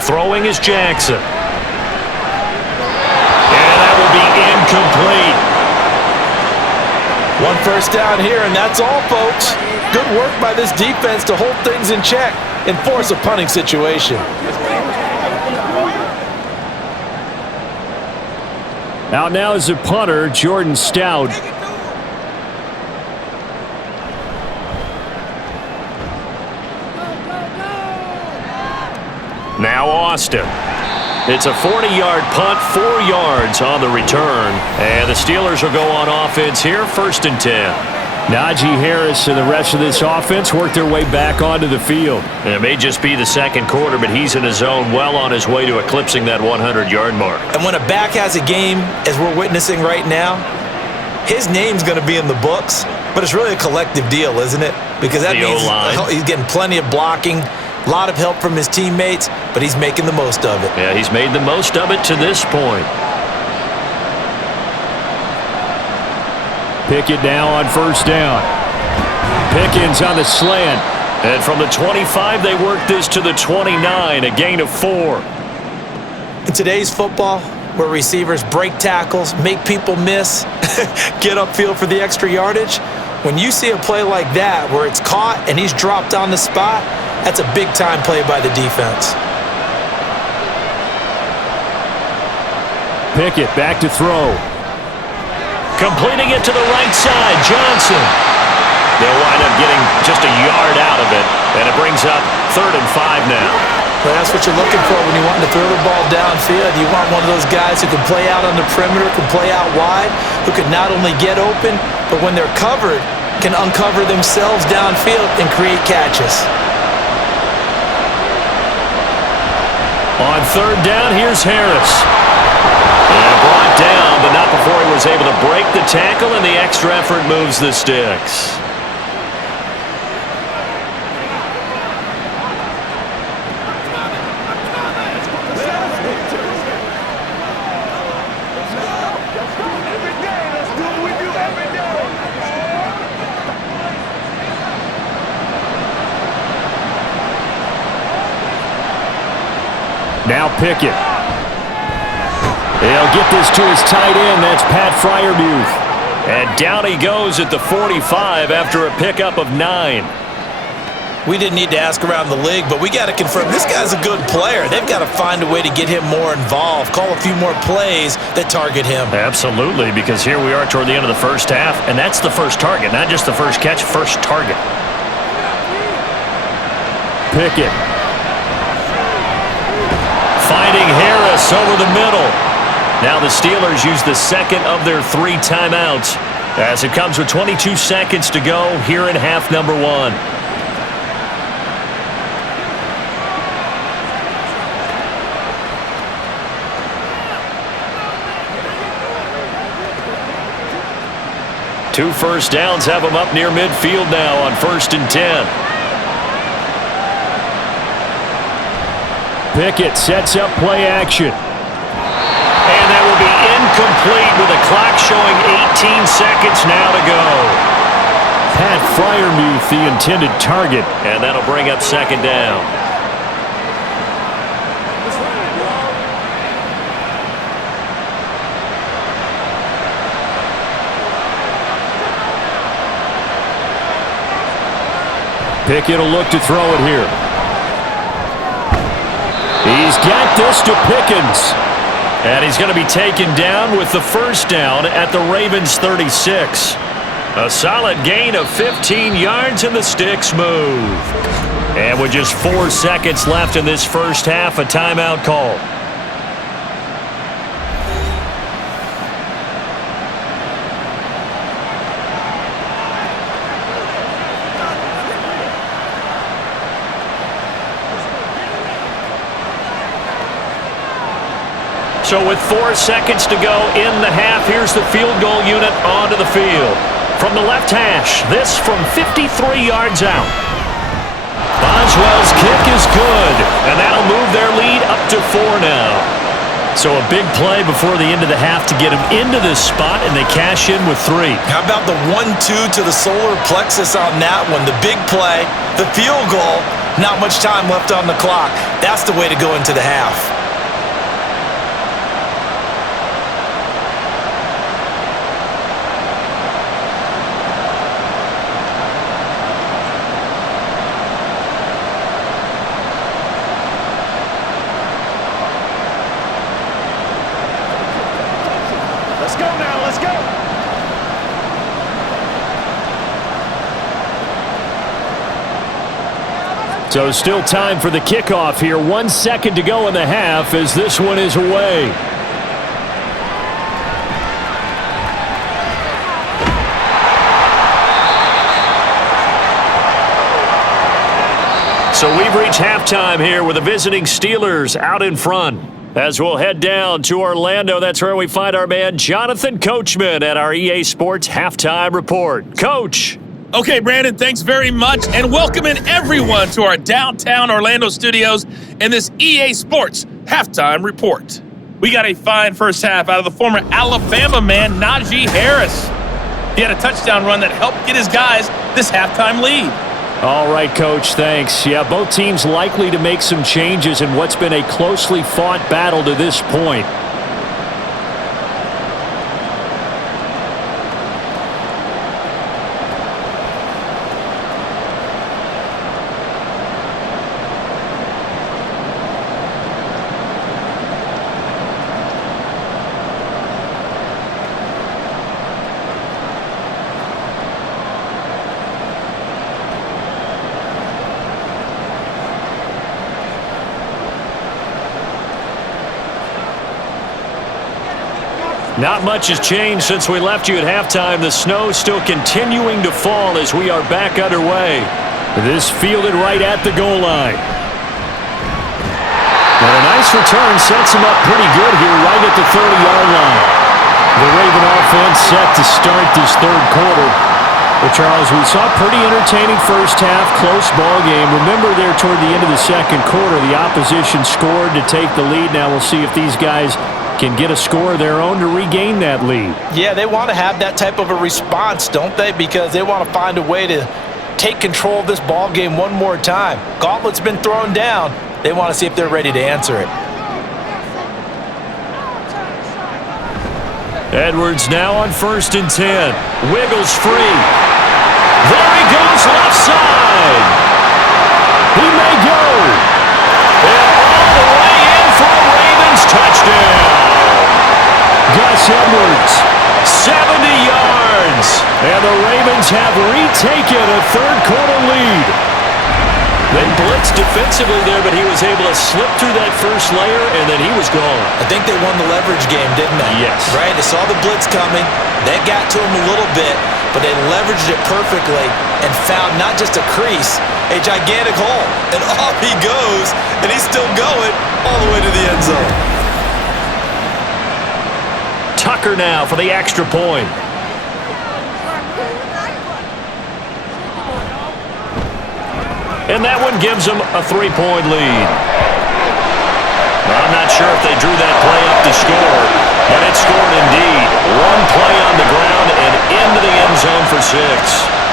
Throwing is Jackson. And that will be incomplete. 1 first down here, and that's all, folks. Good work by this defense to hold things in check and force a punting situation. Out now is the punter, Jordan Stout. Now Austin. It's a 40-yard punt, 4 yards on the return. And the Steelers will go on offense here, 1st and 10. Najee Harris and the rest of this offense work their way back onto the field. And it may just be the second quarter, but he's in his zone, well on his way to eclipsing that 100-yard mark. And when a back has a game, as we're witnessing right now, his name's going to be in the books, but it's really a collective deal, isn't it? Because that means he's getting plenty of blocking, a lot of help from his teammates, but he's making the most of it. Yeah, he's made the most of it to this point. Pickett now on first down. Pickens on the slant. And from the 25, they work this to the 29, a gain of 4. In today's football, where receivers break tackles, make people miss, get upfield for the extra yardage, When you see a play like that where it's caught and he's dropped on the spot, that's a big-time play by the defense. Pickett back to throw. Completing it to the right side, Johnson. They'll wind up getting just a yard out of it, and it brings up 3rd and 5 now. Well, that's what you're looking for when you want to throw the ball downfield. You want one of those guys who can play out on the perimeter, can play out wide, who can not only get open, but when they're covered, can uncover themselves downfield and create catches. On 3rd down, here's Harris. And brought down, but not before he was able to break the tackle, and the extra effort moves the sticks. Now Pickett. They'll get this to his tight end. That's Pat Freiermuth. And down he goes at the 45 after a pickup of 9. We didn't need to ask around the league, but we got to confirm this guy's a good player. They've got to find a way to get him more involved, call a few more plays that target him. Absolutely, because here we are toward the end of the first half, and that's the first target, not just the first catch, first target. Pickett. Finding Harris over the middle. Now the Steelers use the second of their 3 timeouts as it comes with 22 seconds to go here in half number 1. Two first downs have them up near midfield now on 1st and 10. Pickett sets up play action. And that will be incomplete with the clock showing 18 seconds now to go. Pat Freiermuth, the intended target, and that'll bring up 2nd down. Pickett will look to throw it here. He's got this to Pickens. And he's going to be taken down with the 1st down at the Ravens' 36. A solid gain of 15 yards, and the sticks move. And with just 4 seconds left in this first half, a timeout call. So with 4 seconds to go in the half, here's the field goal unit onto the field. From the left hash, this from 53 yards out. Boswell's kick is good, and that'll move their lead up to 4 now. So a big play before the end of the half to get them into this spot, and they cash in with 3. How about the 1-2 to the solar plexus on that one? The big play, the field goal, not much time left on the clock. That's the way to go into the half. Let's go now, let's go. So still time for the kickoff here. 1 second to go in the half as this one is away. So we've reached halftime here with the visiting Steelers out in front. As we'll head down to Orlando, that's where we find our man Jonathan Coachman at our EA Sports Halftime Report. Coach. Okay, Brandon, thanks very much, and welcoming everyone to our downtown Orlando studios in this EA Sports Halftime Report. We got a fine first half out of the former Alabama man, Najee Harris. He had a touchdown run that helped get his guys this halftime lead. All right, Coach, thanks. Yeah, both teams likely to make some changes in what's been a closely fought battle to this point. Not much has changed since we left you at halftime. The snow still continuing to fall as we are back underway. This fielded right at the goal line. And a nice return sets him up pretty good here right at the 30-yard line. The Raven offense set to start this third quarter. Well, Charles, we saw a pretty entertaining first half, close ball game. Remember there toward the end of the second quarter, the opposition scored to take the lead. Now we'll see if these guys can get a score of their own to regain that lead. Yeah, they want to have that type of a response, don't they? Because they want to find a way to take control of this ball game one more time. Gauntlet's been thrown down. They want to see if they're ready to answer it. Edwards now on 1st and 10. Wiggles free. There he goes left side. He may go. And all the way in for a Ravens touchdown. Gus Edwards, 70 yards. And the Ravens have retaken a third quarter lead. They blitzed defensively there, but he was able to slip through that first layer, and then he was gone. I think they won the leverage game, didn't they? Yes. Right? They saw the blitz coming. That got to him a little bit, but they leveraged it perfectly and found not just a crease, a gigantic hole. And off he goes, and he's still going all the way to the end zone. Tucker now for the extra point. And that one gives them a 3-point lead. I'm not sure if they drew that play up to score, but it scored indeed. One play on the ground and into the end zone for 6.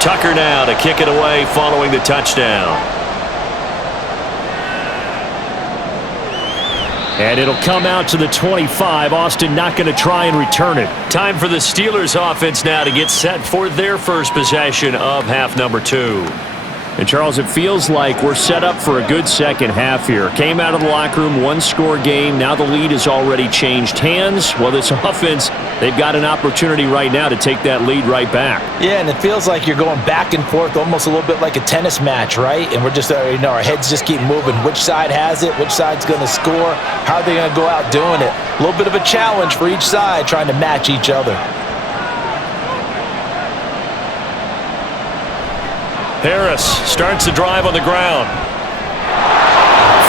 Tucker now to kick it away following the touchdown. And it'll come out to the 25. Austin not going to try and return it. Time for the Steelers offense now to get set for their first possession of half number 2. And Charles, it feels like we're set up for a good second half here. Came out of the locker room, one-score game. Now the lead has already changed hands. Well, this offense, they've got an opportunity right now to take that lead right back. Yeah, and it feels like you're going back and forth almost a little bit like a tennis match, right? And we're just, our heads just keep moving. Which side has it? Which side's going to score? How are they going to go out doing it? A little bit of a challenge for each side trying to match each other. Harris starts the drive on the ground.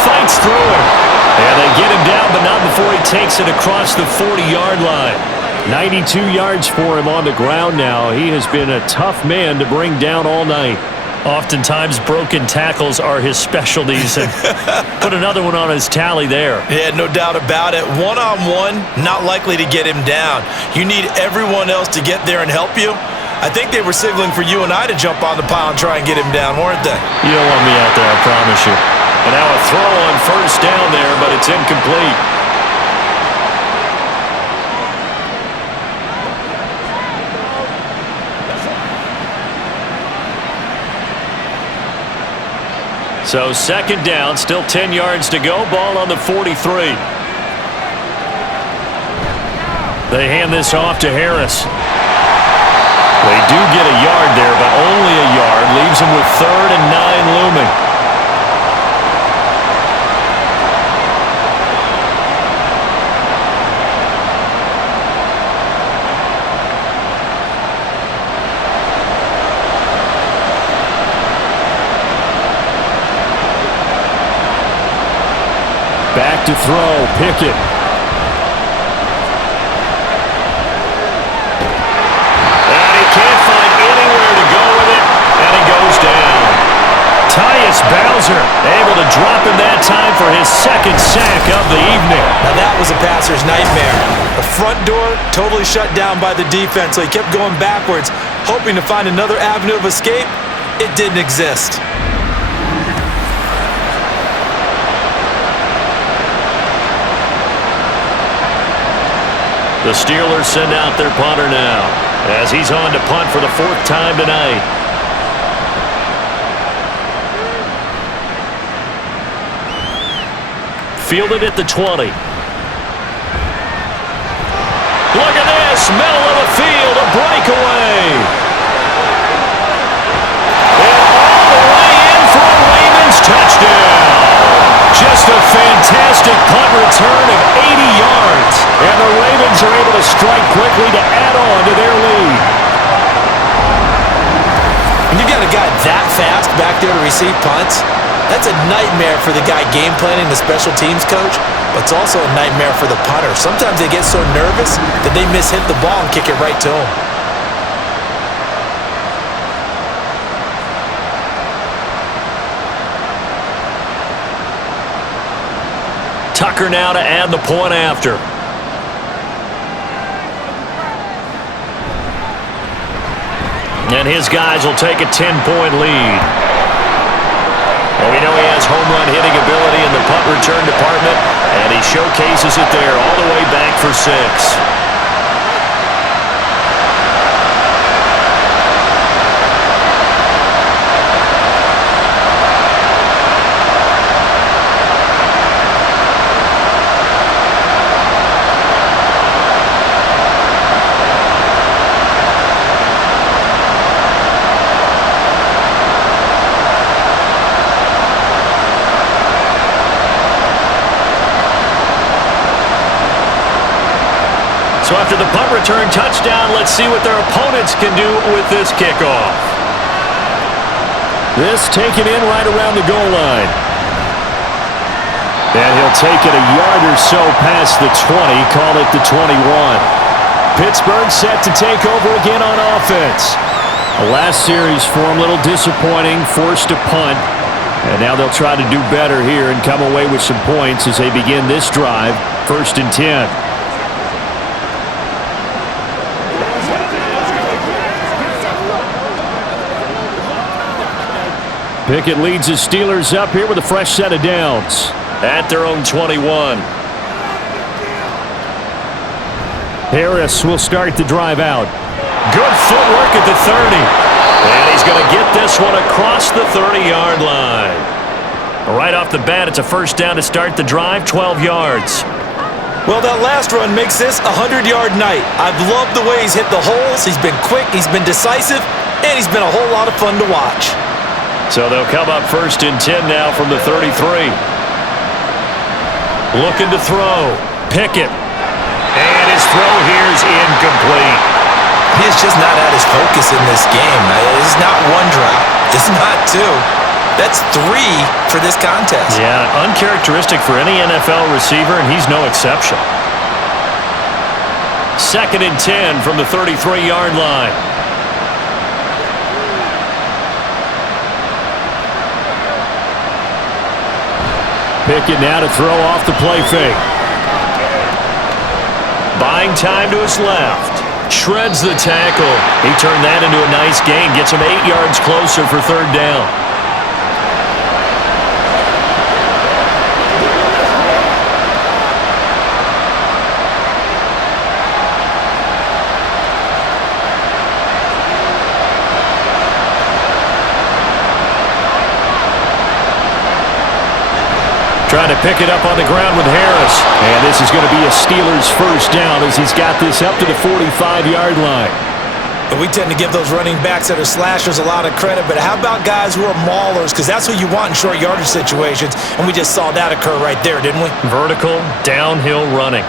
Fights through it. And they get him down, but not before he takes it across the 40-yard line. 92 yards for him on the ground now. He has been a tough man to bring down all night. Oftentimes, broken tackles are his specialties. And put another one on his tally there. Yeah, no doubt about it. One-on-one, not likely to get him down. You need everyone else to get there and help you. I think they were signaling for you and I to jump on the pile and try and get him down, weren't they? You don't want me out there, I promise you. And now a throw on first down there, but it's incomplete. So second down, still 10 yards to go. Ball on the 43. They hand this off to Harris. They do get a yard there, but only a yard. Leaves them with 3rd and 9 looming. Back to throw, Pickett. Bowser able to drop him that time for his second sack of the evening. Now that was a passer's nightmare. The front door totally shut down by the defense, so he kept going backwards, hoping to find another avenue of escape. It didn't exist. The Steelers send out their punter now as he's on to punt for the 4th time tonight. Fielded at the 20. Look at this, middle of the field, a breakaway. And all the way in for a Ravens touchdown. Just a fantastic punt return of 80 yards. And the Ravens are able to strike quickly to add on to their lead. When you got a guy that fast back there to receive punts, that's a nightmare for the guy game planning, the special teams coach, but it's also a nightmare for the punter. Sometimes they get so nervous that they miss-hit the ball and kick it right to them. Tucker now to add the point after. And his guys will take a 10-point lead. And we know he has home run hitting ability in the punt return department, and he showcases it there all the way back for 6. So after the punt return touchdown, let's see what their opponents can do with this kickoff. This taken in right around the goal line. And he'll take it a yard or so past the 20, call it the 21. Pittsburgh set to take over again on offense. The last series for him, a little disappointing, forced to punt. And now they'll try to do better here and come away with some points as they begin this drive, 1st and 10. Pickett leads his Steelers up here with a fresh set of downs at their own 21. Harris will start the drive out. Good footwork at the 30. And he's going to get this one across the 30-yard line. Right off the bat, it's a first down to start the drive, 12 yards. Well, that last run makes this a 100-yard night. I've loved the way he's hit the holes. He's been quick, he's been decisive, and he's been a whole lot of fun to watch. So they'll come up 1st and 10 now from the 33. Looking to throw. Pickett. And his throw here is incomplete. He is just not at his focus in this game. It's not one drop. It's not 2. That's 3 for this contest. Yeah, uncharacteristic for any NFL receiver, and he's no exception. 2nd and 10 from the 33-yard line. Pickett now to throw off the play fake. Buying time to his left. Shreds the tackle. He turned that into a nice gain. Gets him 8 yards closer for 3rd down. Trying to pick it up on the ground with Harris. And this is going to be a Steelers first down as he's got this up to the 45-yard line. And we tend to give those running backs that are slashers a lot of credit, but how about guys who are maulers? Because that's what you want in short yardage situations, and we just saw that occur right there, didn't we? Vertical, downhill running.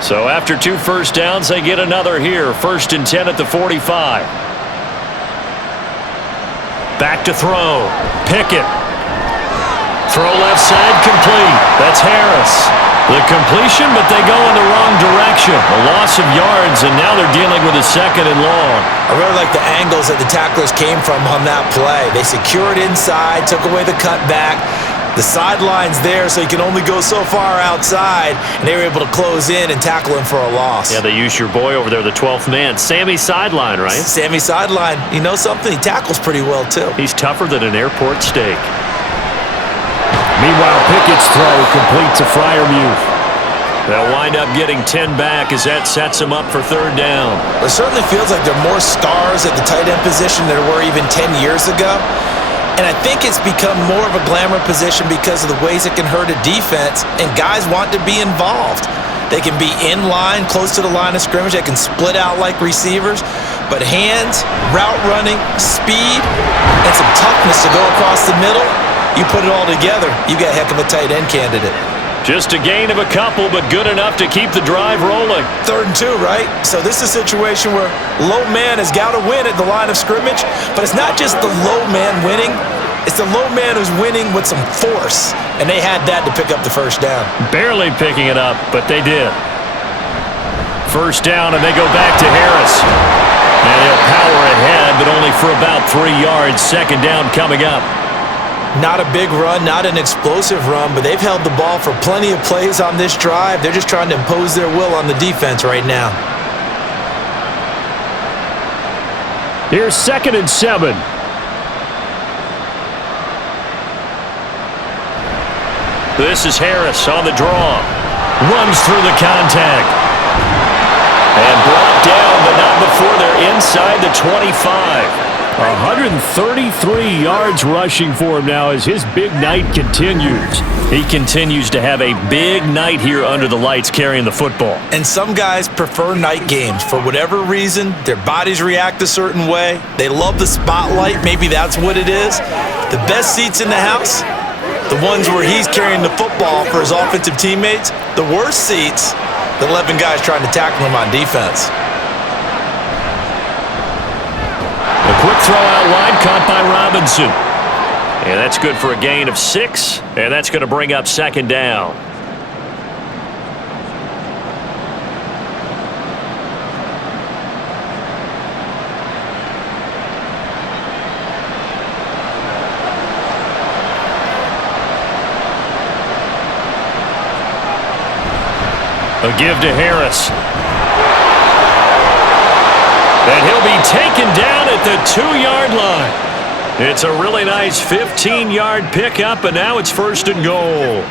So after 2 first downs, they get another here. 1st and 10 at the 45. Back to throw. Pickett. Throw left side, complete. That's Harris. The completion, but they go in the wrong direction. A loss of yards, and now they're dealing with a 2nd and long. I really like the angles that the tacklers came from on that play. They secured inside, took away the cutback. The sideline's there, so you can only go so far outside, and they were able to close in and tackle him for a loss. Yeah, they used your boy over there, the 12th man. Sammy Sideline, right? Sammy Sideline. You know something? He tackles pretty well, too. He's tougher than an airport steak. Meanwhile, Pickett's throw complete to Freiermuth. They'll wind up getting 10 back as that sets them up for third down. It certainly feels like there are more stars at the tight end position than there were even 10 years ago. And I think it's become more of a glamour position because of the ways it can hurt a defense, and guys want to be involved. They can be in line, close to the line of scrimmage. They can split out like receivers. But hands, route running, speed, and some toughness to go across the middle, you put it all together, you got a heck of a tight end candidate. Just a gain of a couple, but good enough to keep the drive rolling. 3rd and 2, right? So this is a situation where low man has got to win at the line of scrimmage, but it's not just the low man winning. It's the low man who's winning with some force, and they had that to pick up the first down. Barely picking it up, but they did. First down, and they go back to Harris. And he'll power ahead, but only for about 3 yards. Second down coming up. Not a big run, not an explosive run, but they've held the ball for plenty of plays on this drive. They're just trying to impose their will on the defense right now. Here's 2nd and 7. This is Harris on the draw. Runs through the contact. And brought down, but not before they're inside the 25. 133 yards rushing for him now as his big night continues. He continues to have a big night here under the lights carrying the football. And some guys prefer night games. For whatever reason, their bodies react a certain way. They love the spotlight. Maybe that's what it is. The best seats in the house, the ones where he's carrying the football for his offensive teammates. The worst seats, the 11 guys trying to tackle him on defense. A quick throw out wide caught by Robinson. And that's good for a gain of 6, and that's going to bring up 2nd down. A give to Harris. And he'll be taken down at the 2-yard line. It's a really nice 15-yard pickup, and now it's 1st and goal.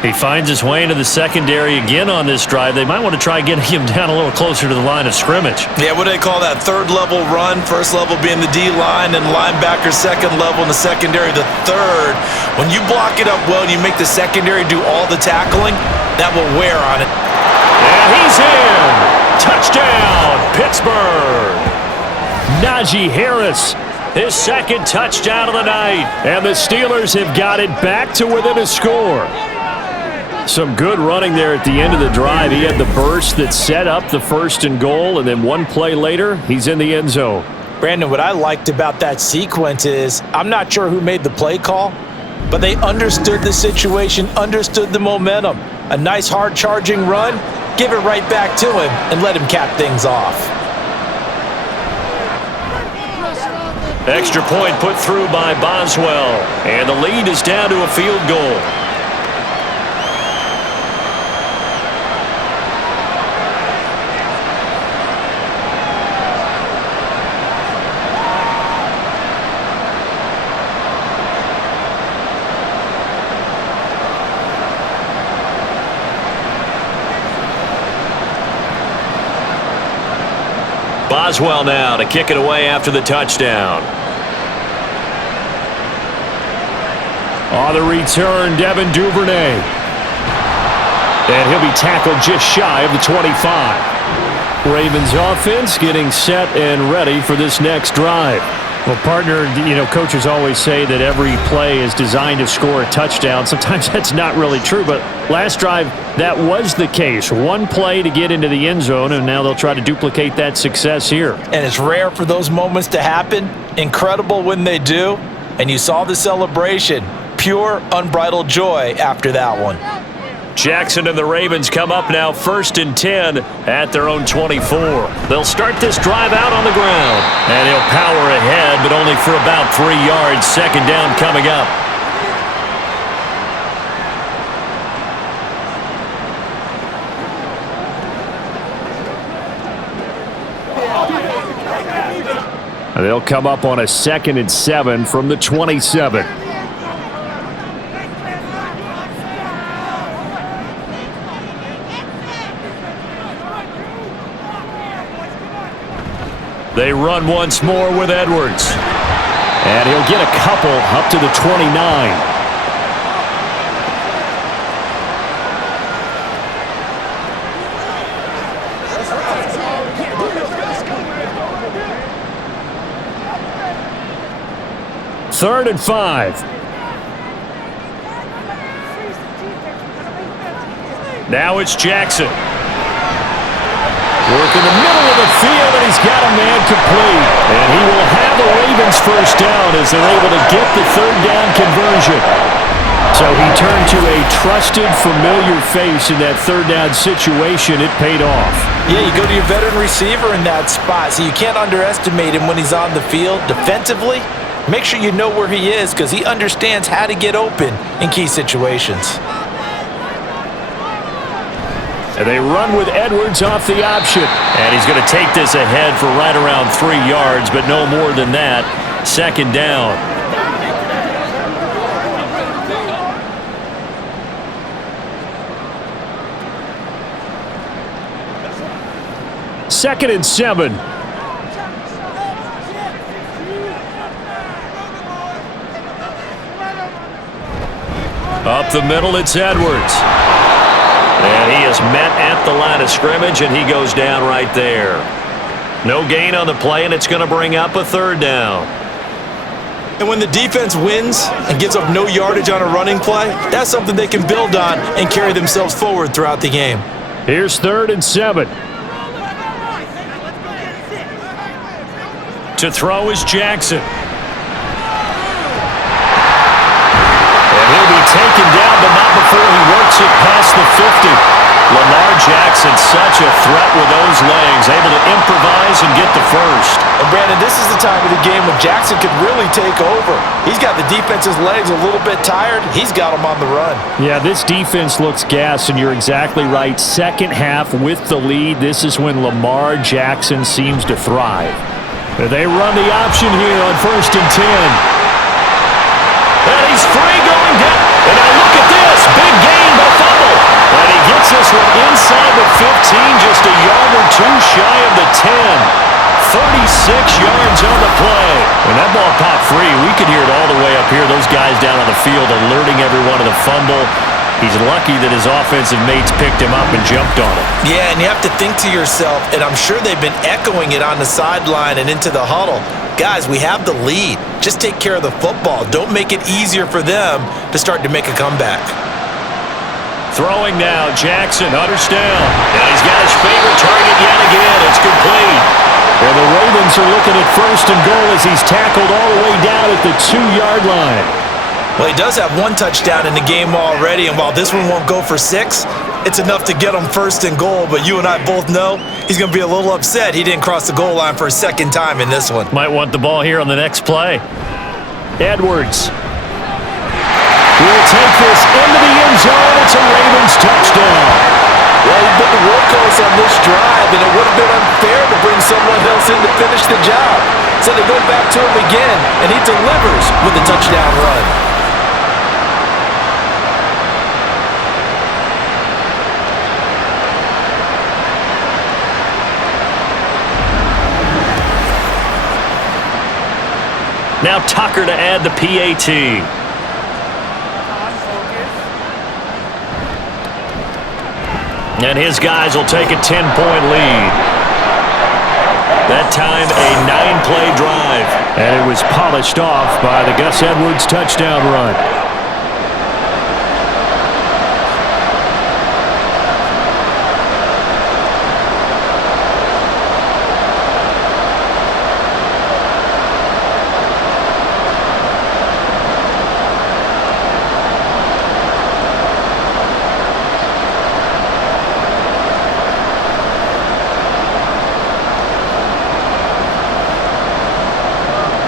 He finds his way into the secondary again on this drive. They might want to try getting him down a little closer to the line of scrimmage. Yeah, what do they call that? 3rd level run. 1st level being the D-line, and linebacker 2nd level, and the secondary the 3rd. When you block it up well and you make the secondary do all the tackling, that will wear on it. And he's in. Touchdown, Pittsburgh. Najee Harris, his 2nd touchdown of the night. And the Steelers have got it back to within a score. Some good running there at the end of the drive. He had the burst that set up the 1st and goal, and then one play later, he's in the end zone. Brandon, what I liked about that sequence is I'm not sure who made the play call, but they understood the situation, understood the momentum. A nice hard-charging run, give it right back to him, and let him cap things off. Extra point put through by Boswell, and the lead is down to a field goal. Boswell now to kick it away after the touchdown. On the return, Devin Duvernay. And he'll be tackled just shy of the 25. Ravens offense getting set and ready for this next drive. Well, partner, coaches always say that every play is designed to score a touchdown. Sometimes that's not really true, but last drive, that was the case. One play to get into the end zone, and now they'll try to duplicate that success here. And it's rare for those moments to happen. Incredible when they do. And you saw the celebration. Pure, unbridled joy after that one. Jackson and the Ravens come up now 1st and 10 at their own 24. They'll start this drive out on the ground. And he'll power ahead, but only for about 3 yards. 2nd down coming up. And they'll come up on a 2nd and 7 from the 27. They run once more with Edwards. And he'll get a couple up to the 29. Third and 5. Now it's Jackson. Work in the middle of the field, and he's got a man complete. And he will have the Ravens first down as they're able to get the third down conversion. So he turned to a trusted, familiar face in that third down situation. It paid off. Yeah, you go to your veteran receiver in that spot, so you can't underestimate him when he's on the field. Defensively, make sure you know where he is because he understands how to get open in key situations. And they run with Edwards off the option. And he's going to take this ahead for right around 3 yards, but no more than that. Second down. Second and 7. Up the middle, it's Edwards. And he is met at the line of scrimmage, and he goes down right there. No gain on the play, and it's going to bring up a third down. And when the defense wins and gives up no yardage on a running play, that's something they can build on and carry themselves forward throughout the game. Here's third and 7. To throw is Jackson. He'll be taken down, but not before he works it past the 50. Lamar Jackson, such a threat with those legs, able to improvise and get the first. And Brandon, this is the time of the game when Jackson could really take over. He's got the defense's legs a little bit tired. He's got them on the run. Yeah, this defense looks gassed, and you're exactly right. Second half with the lead, this is when Lamar Jackson seems to thrive. They run the option here on 1st and 10. And he's free going down. And now look at this. Big gain by fumble. And he gets this one inside the 15, just a yard or two shy of the 10. 36 yards on the play. When that ball popped free, we could hear it all the way up here. Those guys down on the field alerting everyone of the fumble. He's lucky that his offensive mates picked him up and jumped on him. Yeah, and you have to think to yourself, and I'm sure they've been echoing it on the sideline and into the huddle. Guys, we have the lead. Just take care of the football. Don't make it easier for them to start to make a comeback. Throwing now, Jackson, Hunter's down. And he's got his favorite target yet again. It's complete. And the Ravens are looking at 1st and goal as he's tackled all the way down at the 2-yard line. Well, he does have 1 touchdown in the game already, and while this one won't go for 6, it's enough to get him 1st and goal. But you and I both know he's going to be a little upset he didn't cross the goal line for a second time in this one. Might want the ball here on the next play. Edwards will take this into the end zone. It's a Ravens touchdown. Well, he's been the workhorse on this drive, and it would have been unfair to bring someone else in to finish the job. So they go back to him again, and he delivers with a touchdown run. Now Tucker to add the PAT. And his guys will take a 10-point lead. That time a 9-play drive. And it was polished off by the Gus Edwards touchdown run.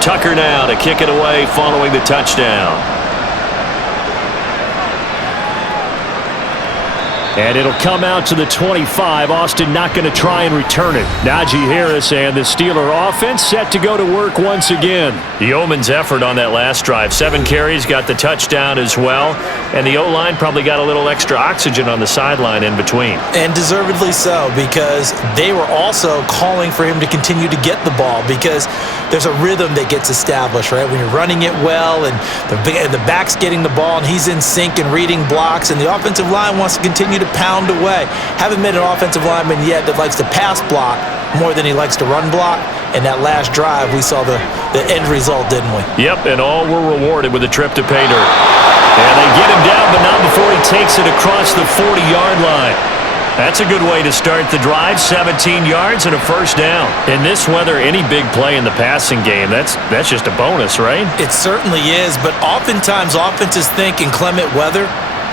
Tucker now to kick it away following the touchdown. And it'll come out to the 25. Austin not going to try and return it. Najee Harris and the Steeler offense set to go to work once again. Yeoman's effort on that last drive. 7 carries, got the touchdown as well. And the O-line probably got a little extra oxygen on the sideline in between. And deservedly so, because they were also calling for him to continue to get the ball, because there's a rhythm that gets established, right? When you're running it well and the back's getting the ball and he's in sync and reading blocks, and the offensive line wants to continue to pound away. Haven't met an offensive lineman yet that likes to pass block more than he likes to run block. And that last drive, we saw the end result, didn't we? Yep, and all were rewarded with a trip to pay dirt. And they get him down, but not before he takes it across the 40-yard line. That's a good way to start the drive, 17 yards and a first down. In this weather, any big play in the passing game, that's just a bonus, right? It certainly is, but oftentimes offenses think in clement weather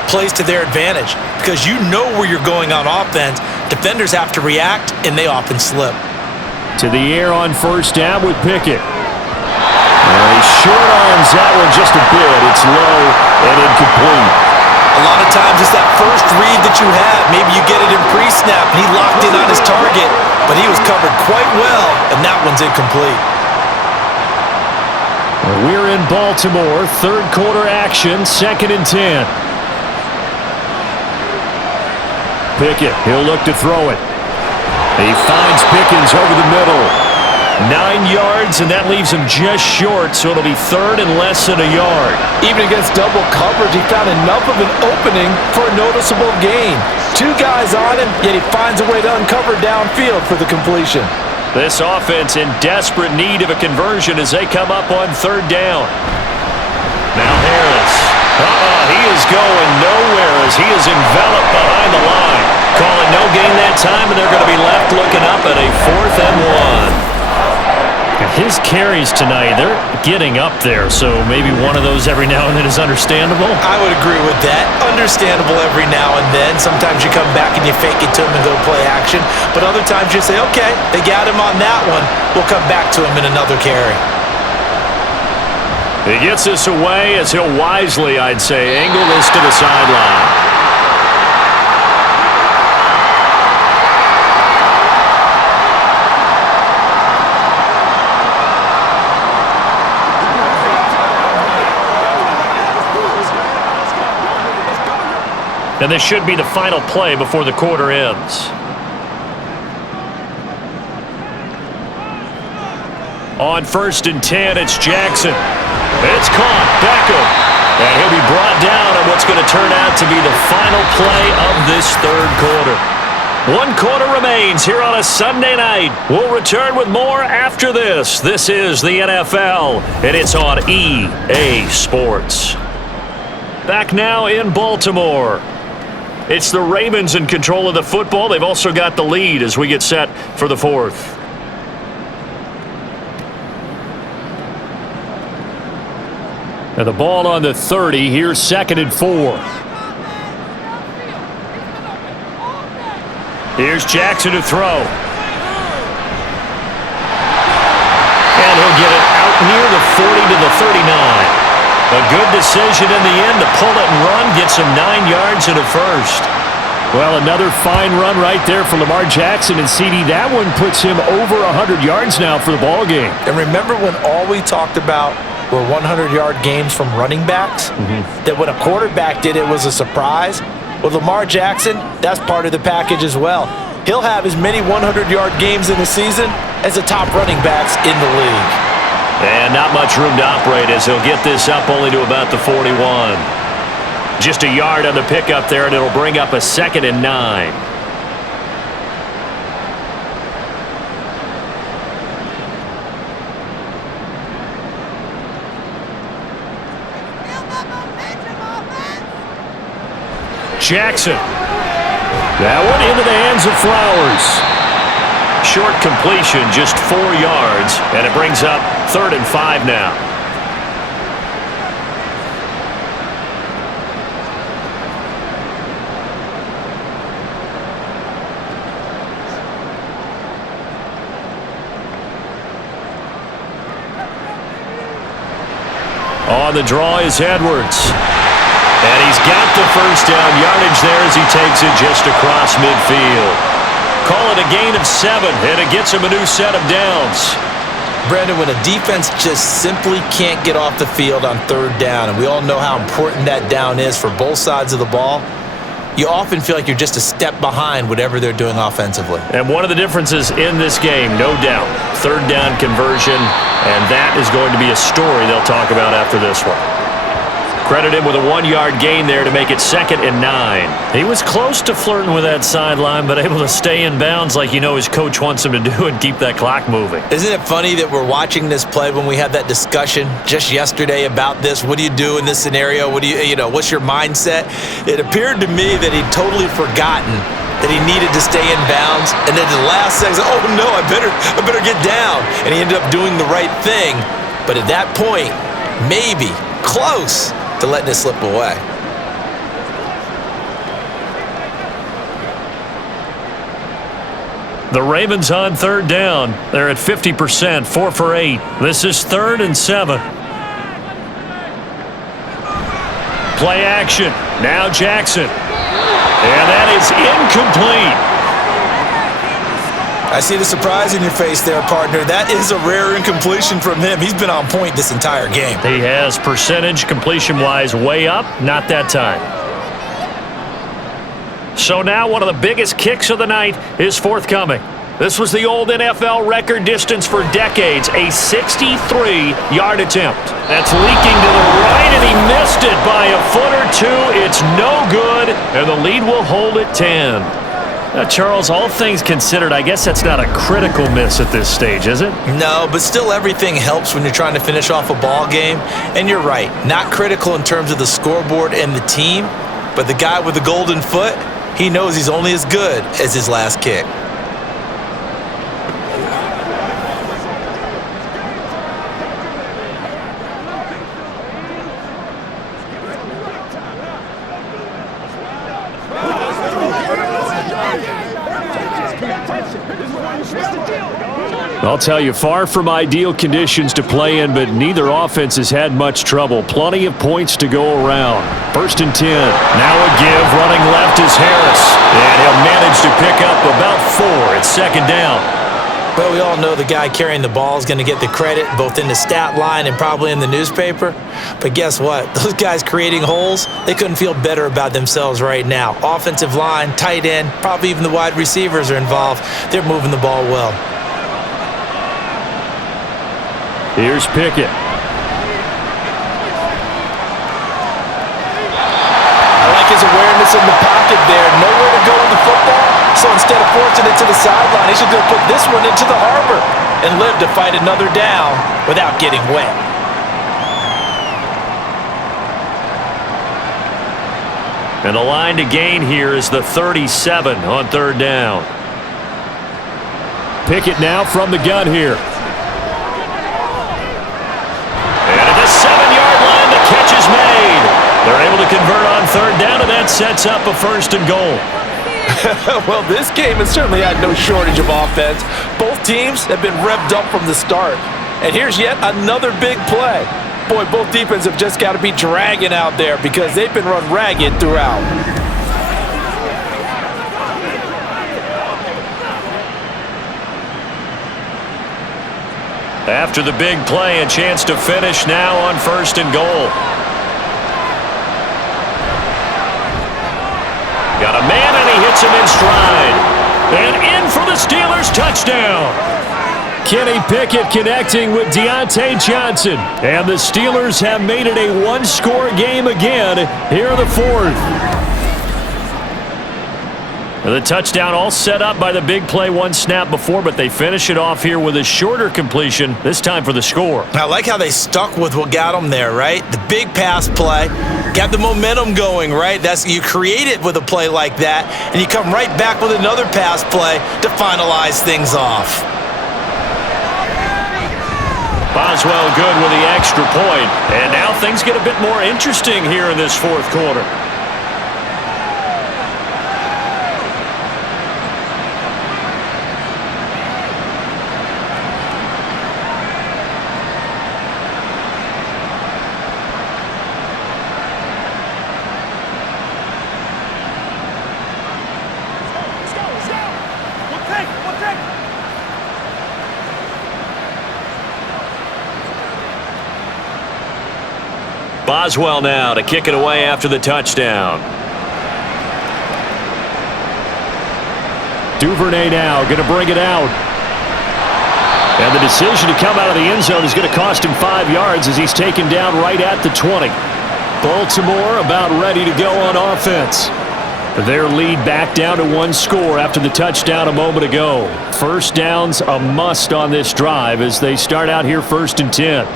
plays to their advantage, because you know where you're going on offense. Defenders have to react, and they often slip. To the air on first down with Pickett. And he short arms that one just a bit. It's low and incomplete. A lot of times it's that first read that you have. Maybe you get it in pre-snap, and he locked in on his target, but he was covered quite well, and that one's incomplete. We're in Baltimore, third quarter action, 2nd and 10. Pickett, he'll look to throw it. He finds Pickens over the middle. 9 yards, and that leaves him just short, so it'll be third and less than a yard. Even against double coverage, he found enough of an opening for a noticeable gain. 2 guys on him, yet he finds a way to uncover downfield for the completion. This offense in desperate need of a conversion as they come up on third down. Now Harris. He is going nowhere as he is enveloped behind the line. Calling no gain that time, and they're going to be left looking up at a 4th and 1. His carries tonight, they're getting up there, so maybe one of those every now and then is understandable. I would agree with that. Understandable every now and then. Sometimes you come back and you fake it to him and go play action, but other times you say, okay, they got him on that one. We'll come back to him in another carry. He gets this away as he'll wisely, I'd say, angle this to the sideline. And this should be the final play before the quarter ends. On 1st and 10, it's Jackson. It's caught. Beckham. And he'll be brought down on what's going to turn out to be the final play of this third quarter. 1 quarter remains here on a Sunday night. We'll return with more after this. This is the NFL, and it's on EA Sports. Back now in Baltimore. It's the Ravens in control of the football. They've also got the lead as we get set for the 4th. And the ball on the 30. Here's 2nd and 4. Here's Jackson to throw. And he'll get it out near the 40 to the 39. A good decision in the end to pull it and run, gets him 9 yards and a first. Well, another fine run right there for Lamar Jackson, and CD, that one puts him over 100 yards now for the ball game. And remember when all we talked about were 100-yard games from running backs? That when a quarterback did it was a surprise? With Lamar Jackson, that's part of the package as well. He'll have as many 100-yard games in a season as the top running backs in the league. And not much room to operate as he'll get this up only to about the 41. Just a yard on the pickup there, and it'll bring up a 2nd and 9. Jackson. That one into the hands of Flowers. Short completion, just 4 yards, and it brings up 3rd and 5 now. On the draw is Edwards. And he's got the first down yardage there as he takes it just across midfield. Call it a gain of 7, and it gets him a new set of downs. Brandon, when a defense just simply can't get off the field on third down, and we all know how important that down is for both sides of the ball, you often feel like you're just a step behind whatever they're doing offensively. And one of the differences in this game, no doubt, third down conversion, and that is going to be a story they'll talk about after this one. Credit him with a 1-yard gain there to make it 2nd and 9. He was close to flirting with that sideline, but able to stay in bounds like you know his coach wants him to do and keep that clock moving. Isn't it funny that we're watching this play when we had that discussion just yesterday about this? What do you do in this scenario? What do you know, what's your mindset? It appeared to me that he'd totally forgotten that he needed to stay in bounds, and then the last second, oh no, I better get down. And he ended up doing the right thing. But at that point, maybe close to letting it slip away. The Ravens on third down. They're at 50%, 4 for 8. This is 3rd and 7. Play action. Now Jackson. And that is incomplete. I see the surprise in your face there, partner. That is a rare incompletion from him. He's been on point this entire game. He has percentage completion-wise way up. Not that time. So now one of the biggest kicks of the night is forthcoming. This was the old NFL record distance for decades, a 63-yard attempt. That's leaking to the right, and he missed it by a foot or two. It's no good, and the lead will hold at 10. Now, Charles, all things considered, I guess that's not a critical miss at this stage, is it? No, but still everything helps when you're trying to finish off a ball game. And you're right, not critical in terms of the scoreboard and the team, but the guy with the golden foot, he knows he's only as good as his last kick. I'll tell you, far from ideal conditions to play in, but neither offense has had much trouble. Plenty of points to go around. 1st and 10. Now a give. Running left is Harris. And he'll manage to pick up about 4. It's 2nd down. Well, we all know the guy carrying the ball is going to get the credit both in the stat line and probably in the newspaper. But guess what? Those guys creating holes, they couldn't feel better about themselves right now. Offensive line, tight end, probably even the wide receivers are involved. They're moving the ball well. Here's Pickett. I like his awareness in the pocket there. Nowhere to go with the football. So instead of forcing it to the sideline, he should go put this one into the harbor and live to fight another down without getting wet. And the line to gain here is the 37 on 3rd down. Pickett now from the gun here. And at the 7-yard line, the catch is made. They're able to convert on 3rd down, and that sets up a 1st and goal. Well, this game has certainly had no shortage of offense. Both teams have been revved up from the start. And here's yet another big play. Boy, both defenses have just got to be dragging out there because they've been run ragged throughout. After the big play, a chance to finish now on 1st and goal. Got a man, and he hits him in stride. And in for the Steelers touchdown. Kenny Pickett connecting with Deontay Johnson. And the Steelers have made it a one-score game again here in the 4th. The touchdown all set up by the big play one snap before, but they finish it off here with a shorter completion, this time for the score. I like how they stuck with what got them there, right? The big pass play, got the momentum going, right? You create it with a play like that, and you come right back with another pass play to finalize things off. Boswell good with the extra point, and now things get a bit more interesting here in this 4th quarter. Boswell now to kick it away after the touchdown. Duvernay now going to bring it out. And the decision to come out of the end zone is going to cost him 5 yards as he's taken down right at the 20. Baltimore about ready to go on offense. Their lead back down to 1 score after the touchdown a moment ago. First down's a must on this drive as they start out here 1st and 10.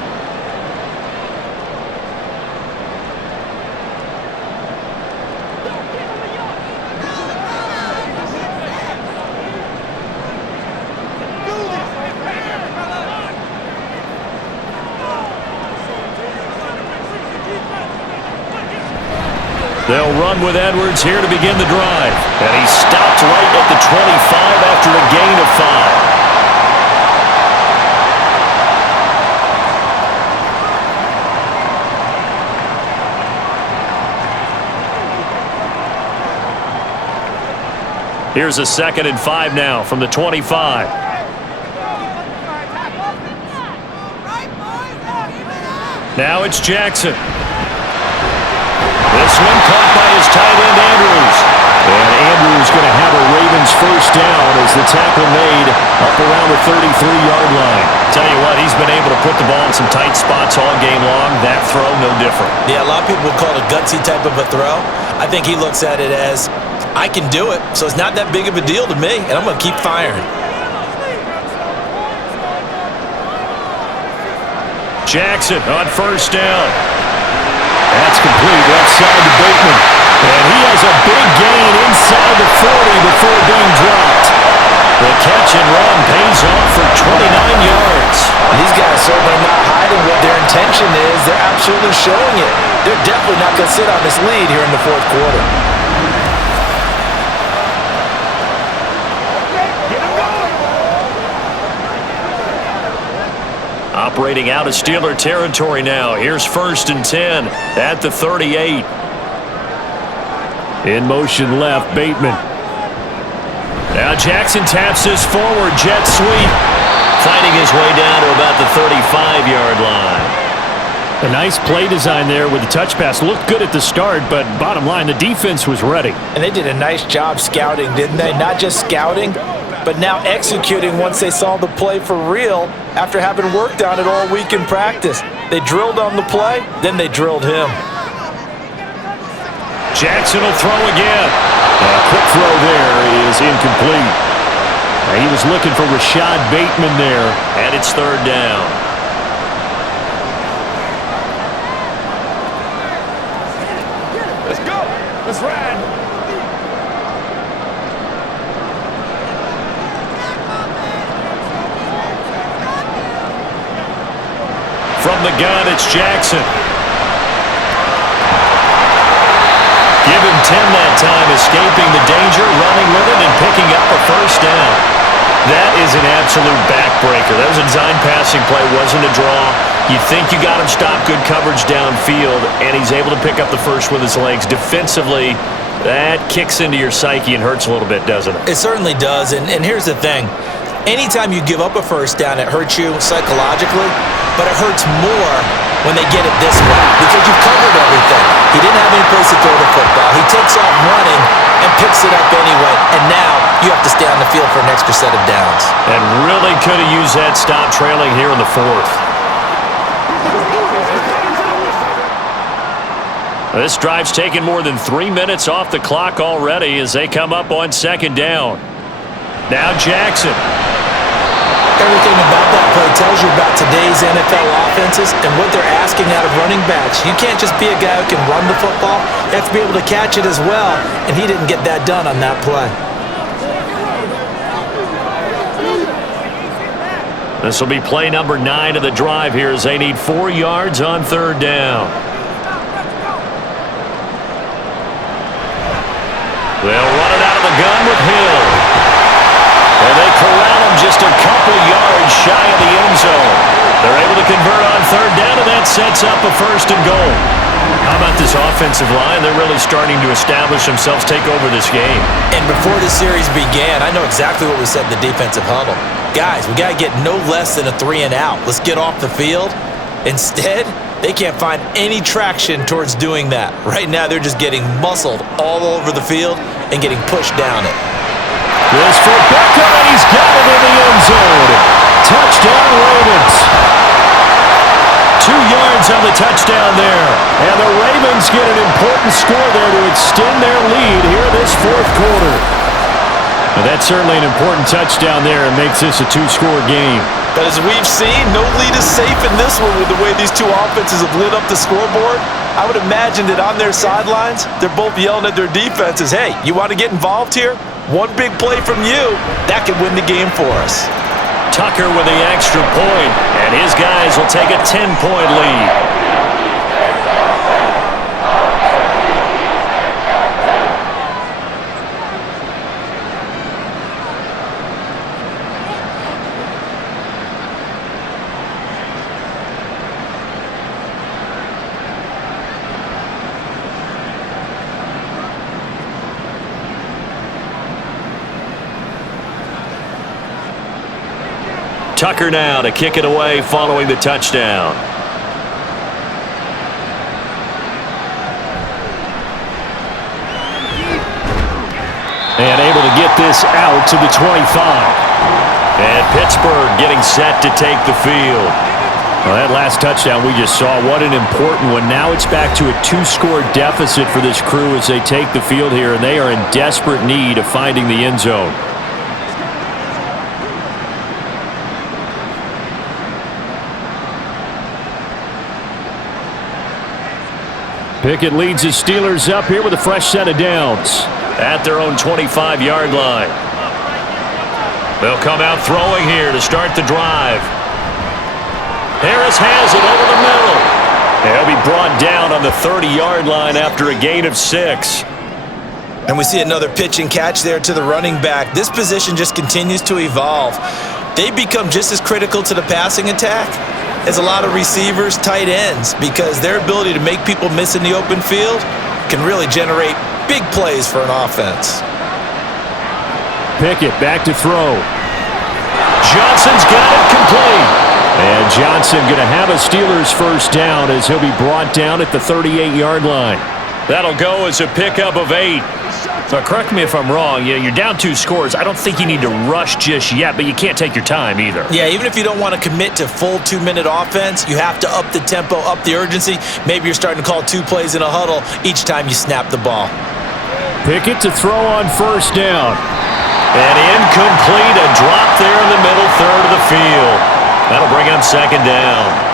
They'll run with Edwards here to begin the drive. And he stopped right at the 25 after a gain of 5. Here's a 2nd and 5 now from the 25. Now it's Jackson. This one caught by his tight end, Andrews. And Andrews going to have a Ravens first down as the tackle made up around the 33-yard line. Tell you what, he's been able to put the ball in some tight spots all game long. That throw, no different. Yeah, a lot of people would call it a gutsy type of a throw. I think he looks at it as, I can do it, so it's not that big of a deal to me, and I'm going to keep firing. Jackson on first down. That's complete left side to Bateman. And he has a big gain inside the 40 before being dropped. The catch and run pays off for 29 yards. And these guys certainly not hiding what their intention is. They're absolutely showing it. They're definitely not going to sit on this lead here in the 4th quarter. Operating out of Steeler territory now. Here's 1st and 10 at the 38. In motion left, Bateman. Now Jackson taps this forward, jet sweep. Fighting his way down to about the 35-yard line. A nice play design there with the touch pass. Looked good at the start, but bottom line, the defense was ready. And they did a nice job scouting, didn't they? Not just scouting, but now executing once they saw the play for real after having worked on it all week in practice. They drilled on the play, then they drilled him. Jackson will throw again. A quick throw there is incomplete. He was looking for Rashad Bateman there, and it's 3rd down. Let's go. Let's ride. From the gun, it's Jackson. Give him 10 that time, escaping the danger, running with it, and picking up a first down. That is an absolute backbreaker. That was a design passing play, wasn't a draw. You think you got him stopped, good coverage downfield, and he's able to pick up the first with his legs. Defensively, that kicks into your psyche and hurts a little bit, doesn't it? It certainly does, and here's the thing. Anytime you give up a first down, it hurts you psychologically, but it hurts more when they get it this way because you've covered everything. He didn't have any place to throw the football. He takes off running and picks it up anyway, and now you have to stay on the field for an extra set of downs. And really could have used that stop trailing here in the 4th. This drive's taken more than 3 minutes off the clock already as they come up on 2nd down. Now Jackson. Everything about that play tells you about today's NFL offenses and what they're asking out of running backs. You can't just be a guy who can run the football. You have to be able to catch it as well, and he didn't get that done on that play. This will be play number 9 of the drive here as they need 4 yards on 3rd down. They'll run it out of the gun with Hill. And they corral him just a couple yards shy of the end zone. They're able to convert on 3rd down, and that sets up a 1st and goal. How about this offensive line? They're really starting to establish themselves, take over this game. And before the series began, I know exactly what we said in the defensive huddle. Guys, we got to get no less than a 3 and out. Let's get off the field. Instead, they can't find any traction towards doing that. Right now, they're just getting muscled all over the field and getting pushed down it. This for Beckham, and he's got it in the end zone. Touchdown, Ravens. 2 yards on the touchdown there. And the Ravens get an important score there to extend their lead here this fourth quarter. Well, that's certainly an important touchdown there and makes this a 2-score game. But as we've seen, no lead is safe in this one with the way these two offenses have lit up the scoreboard. I would imagine that on their sidelines, they're both yelling at their defenses, hey, you want to get involved here? One big play from you, that could win the game for us. Tucker with the extra point, and his guys will take a 10-point lead. Tucker now to kick it away following the touchdown. And able to get this out to the 25. And Pittsburgh getting set to take the field. Well, that last touchdown we just saw, what an important one. Now it's back to a 2-score deficit for this crew as they take the field here, and they are in desperate need of finding the end zone. Pickett leads his Steelers up here with a fresh set of downs at their own 25-yard line. They'll come out throwing here to start the drive. Harris has it over the middle. He'll be brought down on the 30-yard line after a gain of 6. And we see another pitch and catch there to the running back. This position just continues to evolve. They become just as critical to the passing attack as a lot of receivers, tight ends, because their ability to make people miss in the open field can really generate big plays for an offense. Pickett back to throw. Johnson's got it complete. And Johnson going to have a Steelers first down as he'll be brought down at the 38-yard line. That'll go as a pickup of 8. So correct me if I'm wrong. Yeah, you're down 2 scores. I don't think you need to rush just yet, but you can't take your time either. Yeah, even if you don't want to commit to full 2-minute offense, you have to up the tempo, up the urgency. Maybe you're starting to call 2 plays in a huddle each time you snap the ball. Pickett to throw on first down. And incomplete, a drop there in the middle third of the field. That'll bring up second down.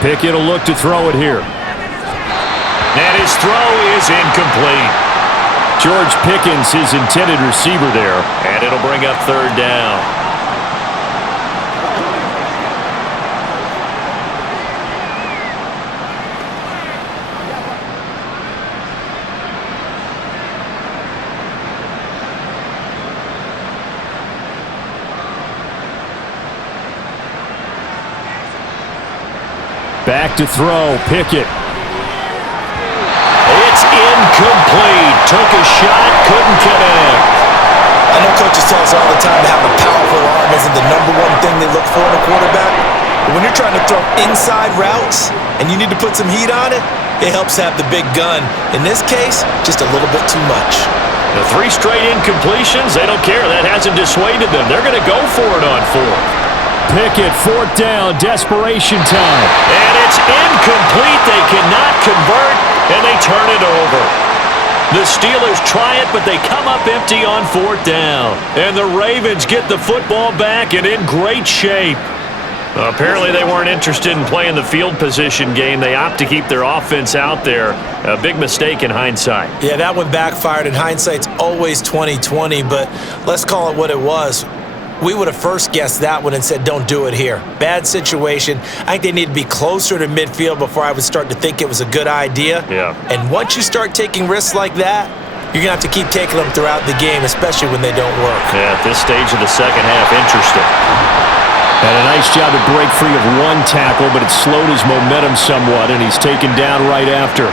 Pickett will look to throw it here. And his throw is incomplete. George Pickens, his intended receiver there, and it'll bring up third down. Back to throw, Pickett. It's incomplete. Took a shot, couldn't connect. I know coaches tell us all the time that having a powerful arm isn't the number one thing they look for in a quarterback. But when you're trying to throw inside routes and you need to put some heat on it, it helps have the big gun. In this case, just a little bit too much. The 3 straight incompletions, they don't care. That hasn't dissuaded them. They're going to go for it on 4th. Pickett, 4th down, desperation time. And it's incomplete. They cannot convert, and they turn it over. The Steelers try it, but they come up empty on 4th down. And the Ravens get the football back and in great shape. Apparently they weren't interested in playing the field position game. They opt to keep their offense out there. A big mistake in hindsight. Yeah, that one backfired, and hindsight's always 20/20, but let's call it what it was. We would have first guessed that one and said, don't do it here. Bad situation. I think they need to be closer to midfield before I would start to think it was a good idea. Yeah. And once you start taking risks like that, you're going to have to keep taking them throughout the game, especially when they don't work. Yeah, at this stage of the second half, interesting. And a nice job to break free of one tackle, but it slowed his momentum somewhat, and he's taken down right after.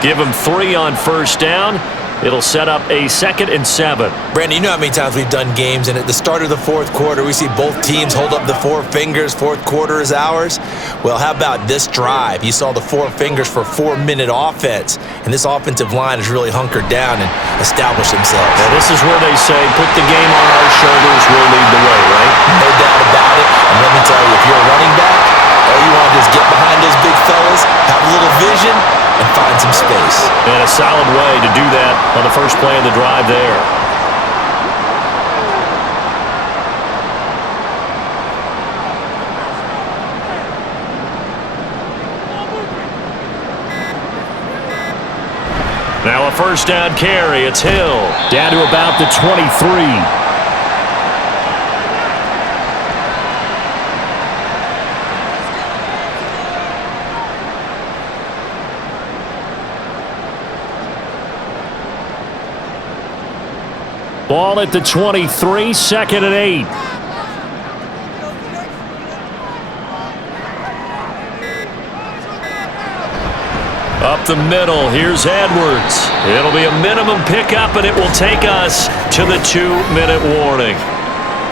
Give him 3 on first down. It'll set up a 2nd and 7. Brandon, you know how many times we've done games, and at the start of the fourth quarter, we see both teams hold up the 4 fingers, fourth quarter is ours. Well, how about this drive? You saw the 4 fingers for 4-minute offense, and this offensive line has really hunkered down and established themselves. Now, this is where they say, put the game on our shoulders, we'll lead the way, right? No doubt about it, and let me tell you, if you're a running back, all you want to do is get behind those big fellas, have a little vision, and find some space. And a solid way to do that on the first play of the drive there. Now a first down carry. It's Hill down to about the 23. Ball at the 23, 2nd and 8. Up the middle, here's Edwards. It'll be a minimum pickup, and it will take us to the 2-minute warning.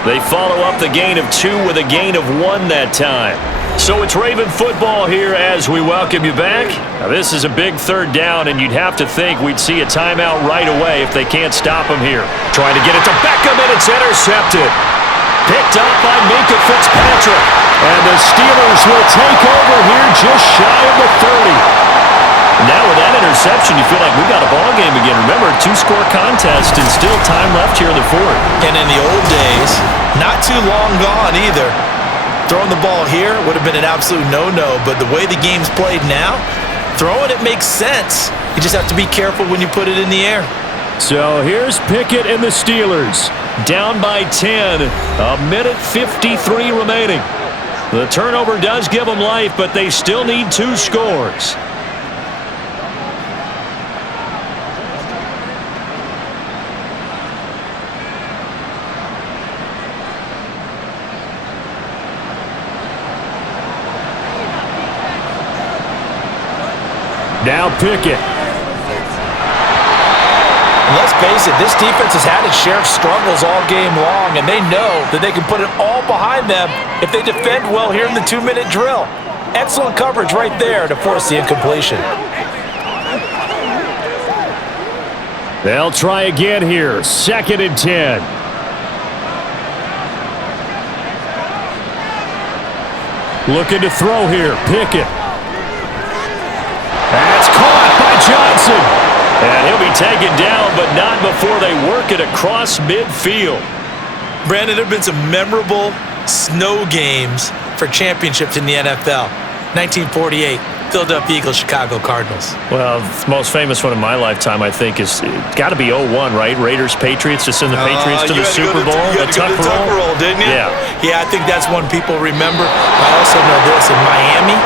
They follow up the gain of 2 with a gain of 1 that time. So it's Raven football here as we welcome you back. Now, this is a big 3rd down, and you'd have to think we'd see a timeout right away if they can't stop him here. Trying to get it to Beckham, and it's intercepted. Picked up by Minka Fitzpatrick. And the Steelers will take over here just shy of the 30. Now with that interception, you feel like we got a ball game again. Remember, 2-score contest and still time left here in the 4th. And in the old days, not too long gone either. Throwing the ball here would have been an absolute no-no, but the way the game's played now, throwing it makes sense. You just have to be careful when you put it in the air. So here's Pickett and the Steelers. Down by 10, a minute 53 remaining. The turnover does give them life, but they still need 2 scores. Now Pickett. Let's face it, this defense has had its share of struggles all game long, and they know that they can put it all behind them if they defend well here in the 2-minute drill. Excellent coverage right there to force the incompletion. They'll try again here. 2nd and 10. Looking to throw here. Pickett. That's caught by Johnson. And he'll be taken down, but not before they work it across midfield. Brandon, there have been some memorable snow games for championships in the NFL. 1948, Philadelphia Eagles, Chicago Cardinals. Well, the most famous one in my lifetime, I think, is got to be 01, right? Raiders, Patriots, to send the Patriots to the Super Bowl. You had to go to the tuck roll, didn't you? Yeah. Yeah, I think that's one people remember. I also know this. In Miami,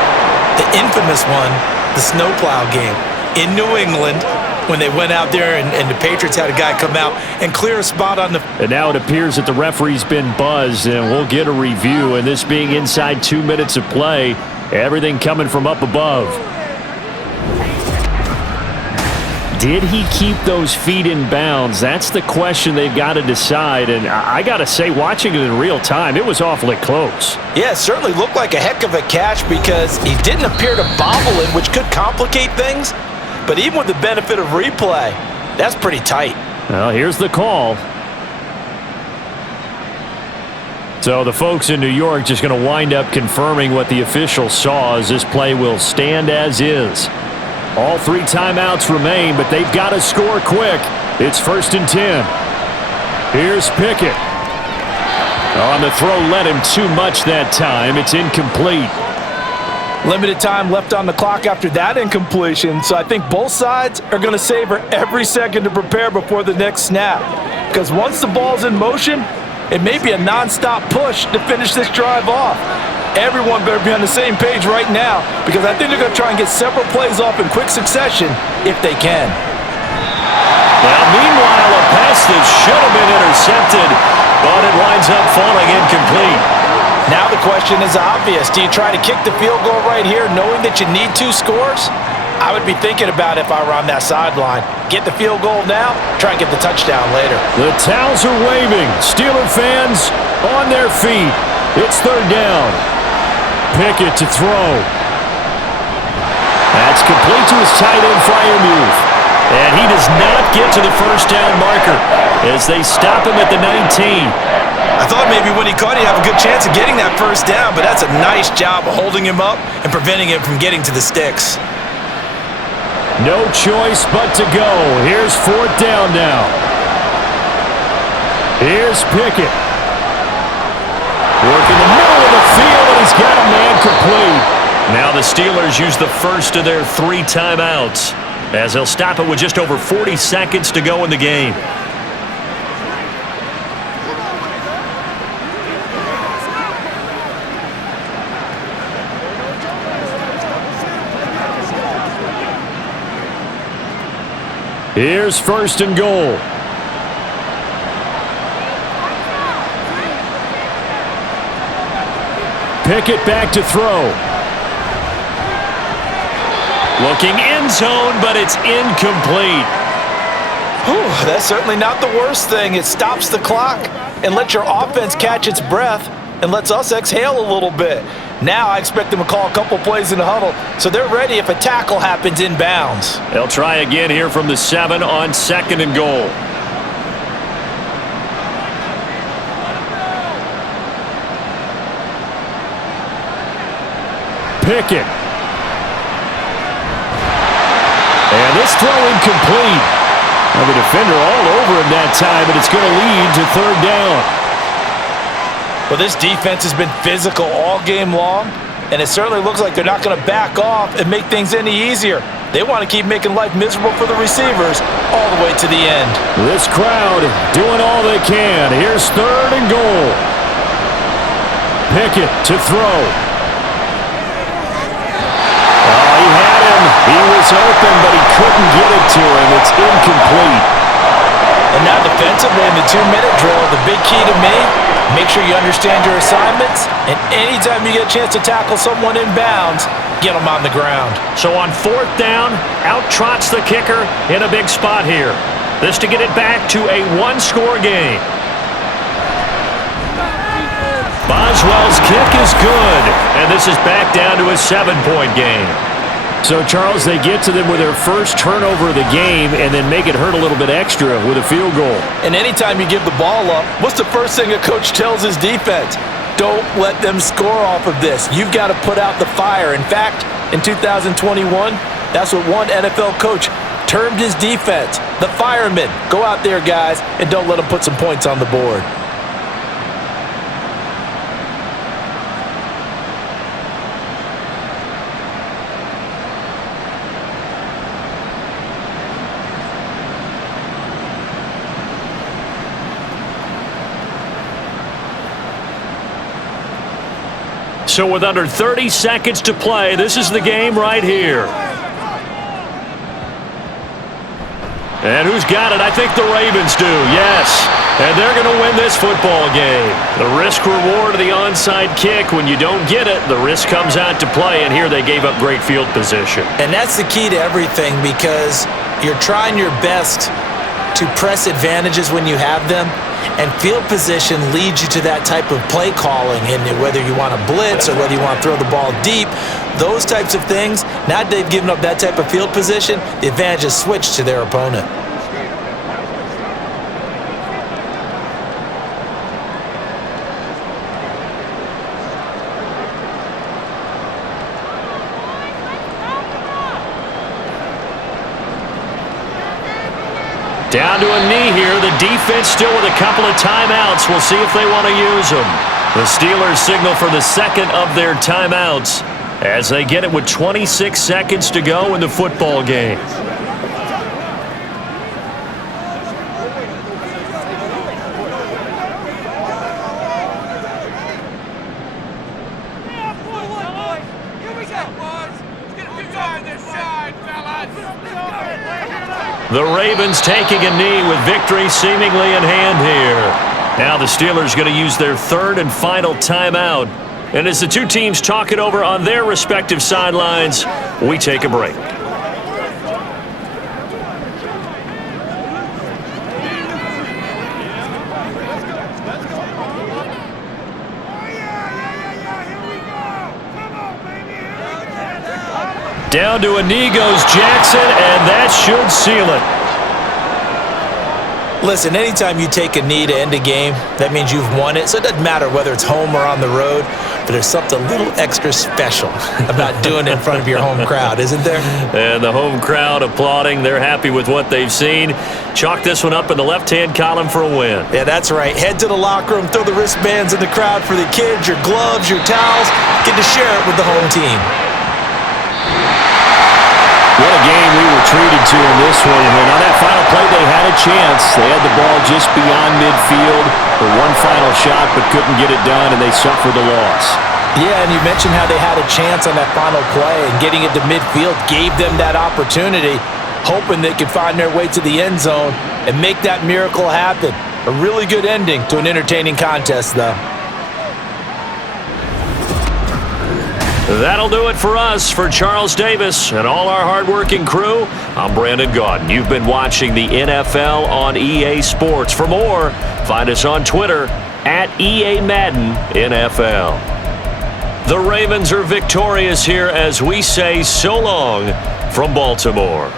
the infamous one, the snowplow game in New England, when they went out there and the Patriots had a guy come out and clear a spot on the... And now it appears that the referee's been buzzed, and we'll get a review. And this being inside 2 minutes of play, everything coming from up above. Did he keep those feet in bounds? That's the question they've got to decide. And I got to say, watching it in real time, it was awfully close. Yeah, it certainly looked like a heck of a catch because he didn't appear to bobble it, which could complicate things. But even with the benefit of replay, that's pretty tight. Well, here's the call. So the folks in New York just going to wind up confirming what the official saw, as this play will stand as is. All 3 timeouts remain, but they've got to score quick. It's 1st and 10. Here's Pickett. On the throw, led him too much that time. It's incomplete. Limited time left on the clock after that incompletion, so I think both sides are going to savor every second to prepare before the next snap. Because once the ball's in motion, it may be a non-stop push to finish this drive off. Everyone better be on the same page right now, because I think they're going to try and get several plays off in quick succession if they can. Now, meanwhile, a pass that should have been intercepted, but it winds up falling incomplete. Now the question is obvious. Do you try to kick the field goal right here knowing that you need 2 scores? I would be thinking about it if I were on that sideline. Get the field goal now, try and get the touchdown later. The towels are waving. Steeler fans on their feet. It's 3rd down. Pickett to throw. That's complete to his tight end, Freiermuth. And he does not get to the first down marker as they stop him at the 19. I thought maybe when he caught it, he'd have a good chance of getting that first down, but that's a nice job of holding him up and preventing him from getting to the sticks. No choice but to go. Here's 4th down now. Here's Pickett. Working the middle of the field, and he's got a man complete. Now the Steelers use the first of their 3 timeouts, as they'll stop it with just over 40 seconds to go in the game. Here's 1st and goal. Pickett back to throw. Looking end zone, but it's incomplete. Whew, that's certainly not the worst thing. It stops the clock and lets your offense catch its breath and lets us exhale a little bit. Now I expect them to call a couple plays in the huddle, so they're ready if a tackle happens inbounds. They'll try again here from the 7 on 2nd and goal. Pickett. And this throw incomplete. Well, the defender all over him that time, but it's going to lead to 3rd down. Well, this defense has been physical all game long, and it certainly looks like they're not going to back off and make things any easier. They want to keep making life miserable for the receivers all the way to the end. This crowd doing all they can. Here's 3rd and goal. Pickett to throw. Oh, he had him. He was open, but he couldn't get it to him. It's incomplete. And now defensively in the 2-minute drill, the big key to me, make sure you understand your assignments, and anytime you get a chance to tackle someone in bounds, get them on the ground. So on 4th down, out trots the kicker in a big spot here. This to get it back to a 1-score game. Boswell's kick is good, and this is back down to a 7-point game. So, Charles, they get to them with their first turnover of the game and then make it hurt a little bit extra with a field goal. And anytime you give the ball up, what's the first thing a coach tells his defense? Don't let them score off of this. You've got to put out the fire. In fact, in 2021, that's what one NFL coach termed his defense, the firemen. Go out there, guys, and don't let them put some points on the board. So with under 30 seconds to play, this is the game right here. And who's got it? I think the Ravens do, yes. And they're going to win this football game. The risk-reward of the onside kick, when you don't get it, the risk comes out to play, and here they gave up great field position. And that's the key to everything, because you're trying your best to press advantages when you have them, and field position leads you to that type of play calling, and whether you want to blitz or whether you want to throw the ball deep, those types of things. Now that they've given up that type of field position, the advantage is switched to their opponent. Down to a knee here. The defense still with a couple of timeouts. We'll see if they want to use them. The Steelers signal for the second of their timeouts as they get it with 26 seconds to go in the football game. The Ravens taking a knee with victory seemingly in hand here. Now the Steelers going to use their third and final timeout. And as the two teams talk it over on their respective sidelines, we take a break. Down to a knee goes Jackson, and that should seal it. Listen, anytime you take a knee to end a game, that means you've won it. So it doesn't matter whether it's home or on the road, but there's something a little extra special about doing it in front of your home crowd, isn't there? And the home crowd applauding. They're happy with what they've seen. Chalk this one up in the left-hand column for a win. Yeah, that's right. Head to the locker room, throw the wristbands in the crowd for the kids, your gloves, your towels. Get to share it with the home team. What a game we were treated to in this one. And on that final play, they had a chance. They had the ball just beyond midfield for one final shot, but couldn't get it done, and they suffered the loss. Yeah, and you mentioned how they had a chance on that final play, and getting it to midfield gave them that opportunity, hoping they could find their way to the end zone and make that miracle happen. A really good ending to an entertaining contest, though. That'll do it for us. For Charles Davis and all our hardworking crew, I'm Brandon Gaudin. You've been watching the NFL on EA Sports. For more, find us on Twitter at EA Madden NFL. The Ravens are victorious here as we say so long from Baltimore.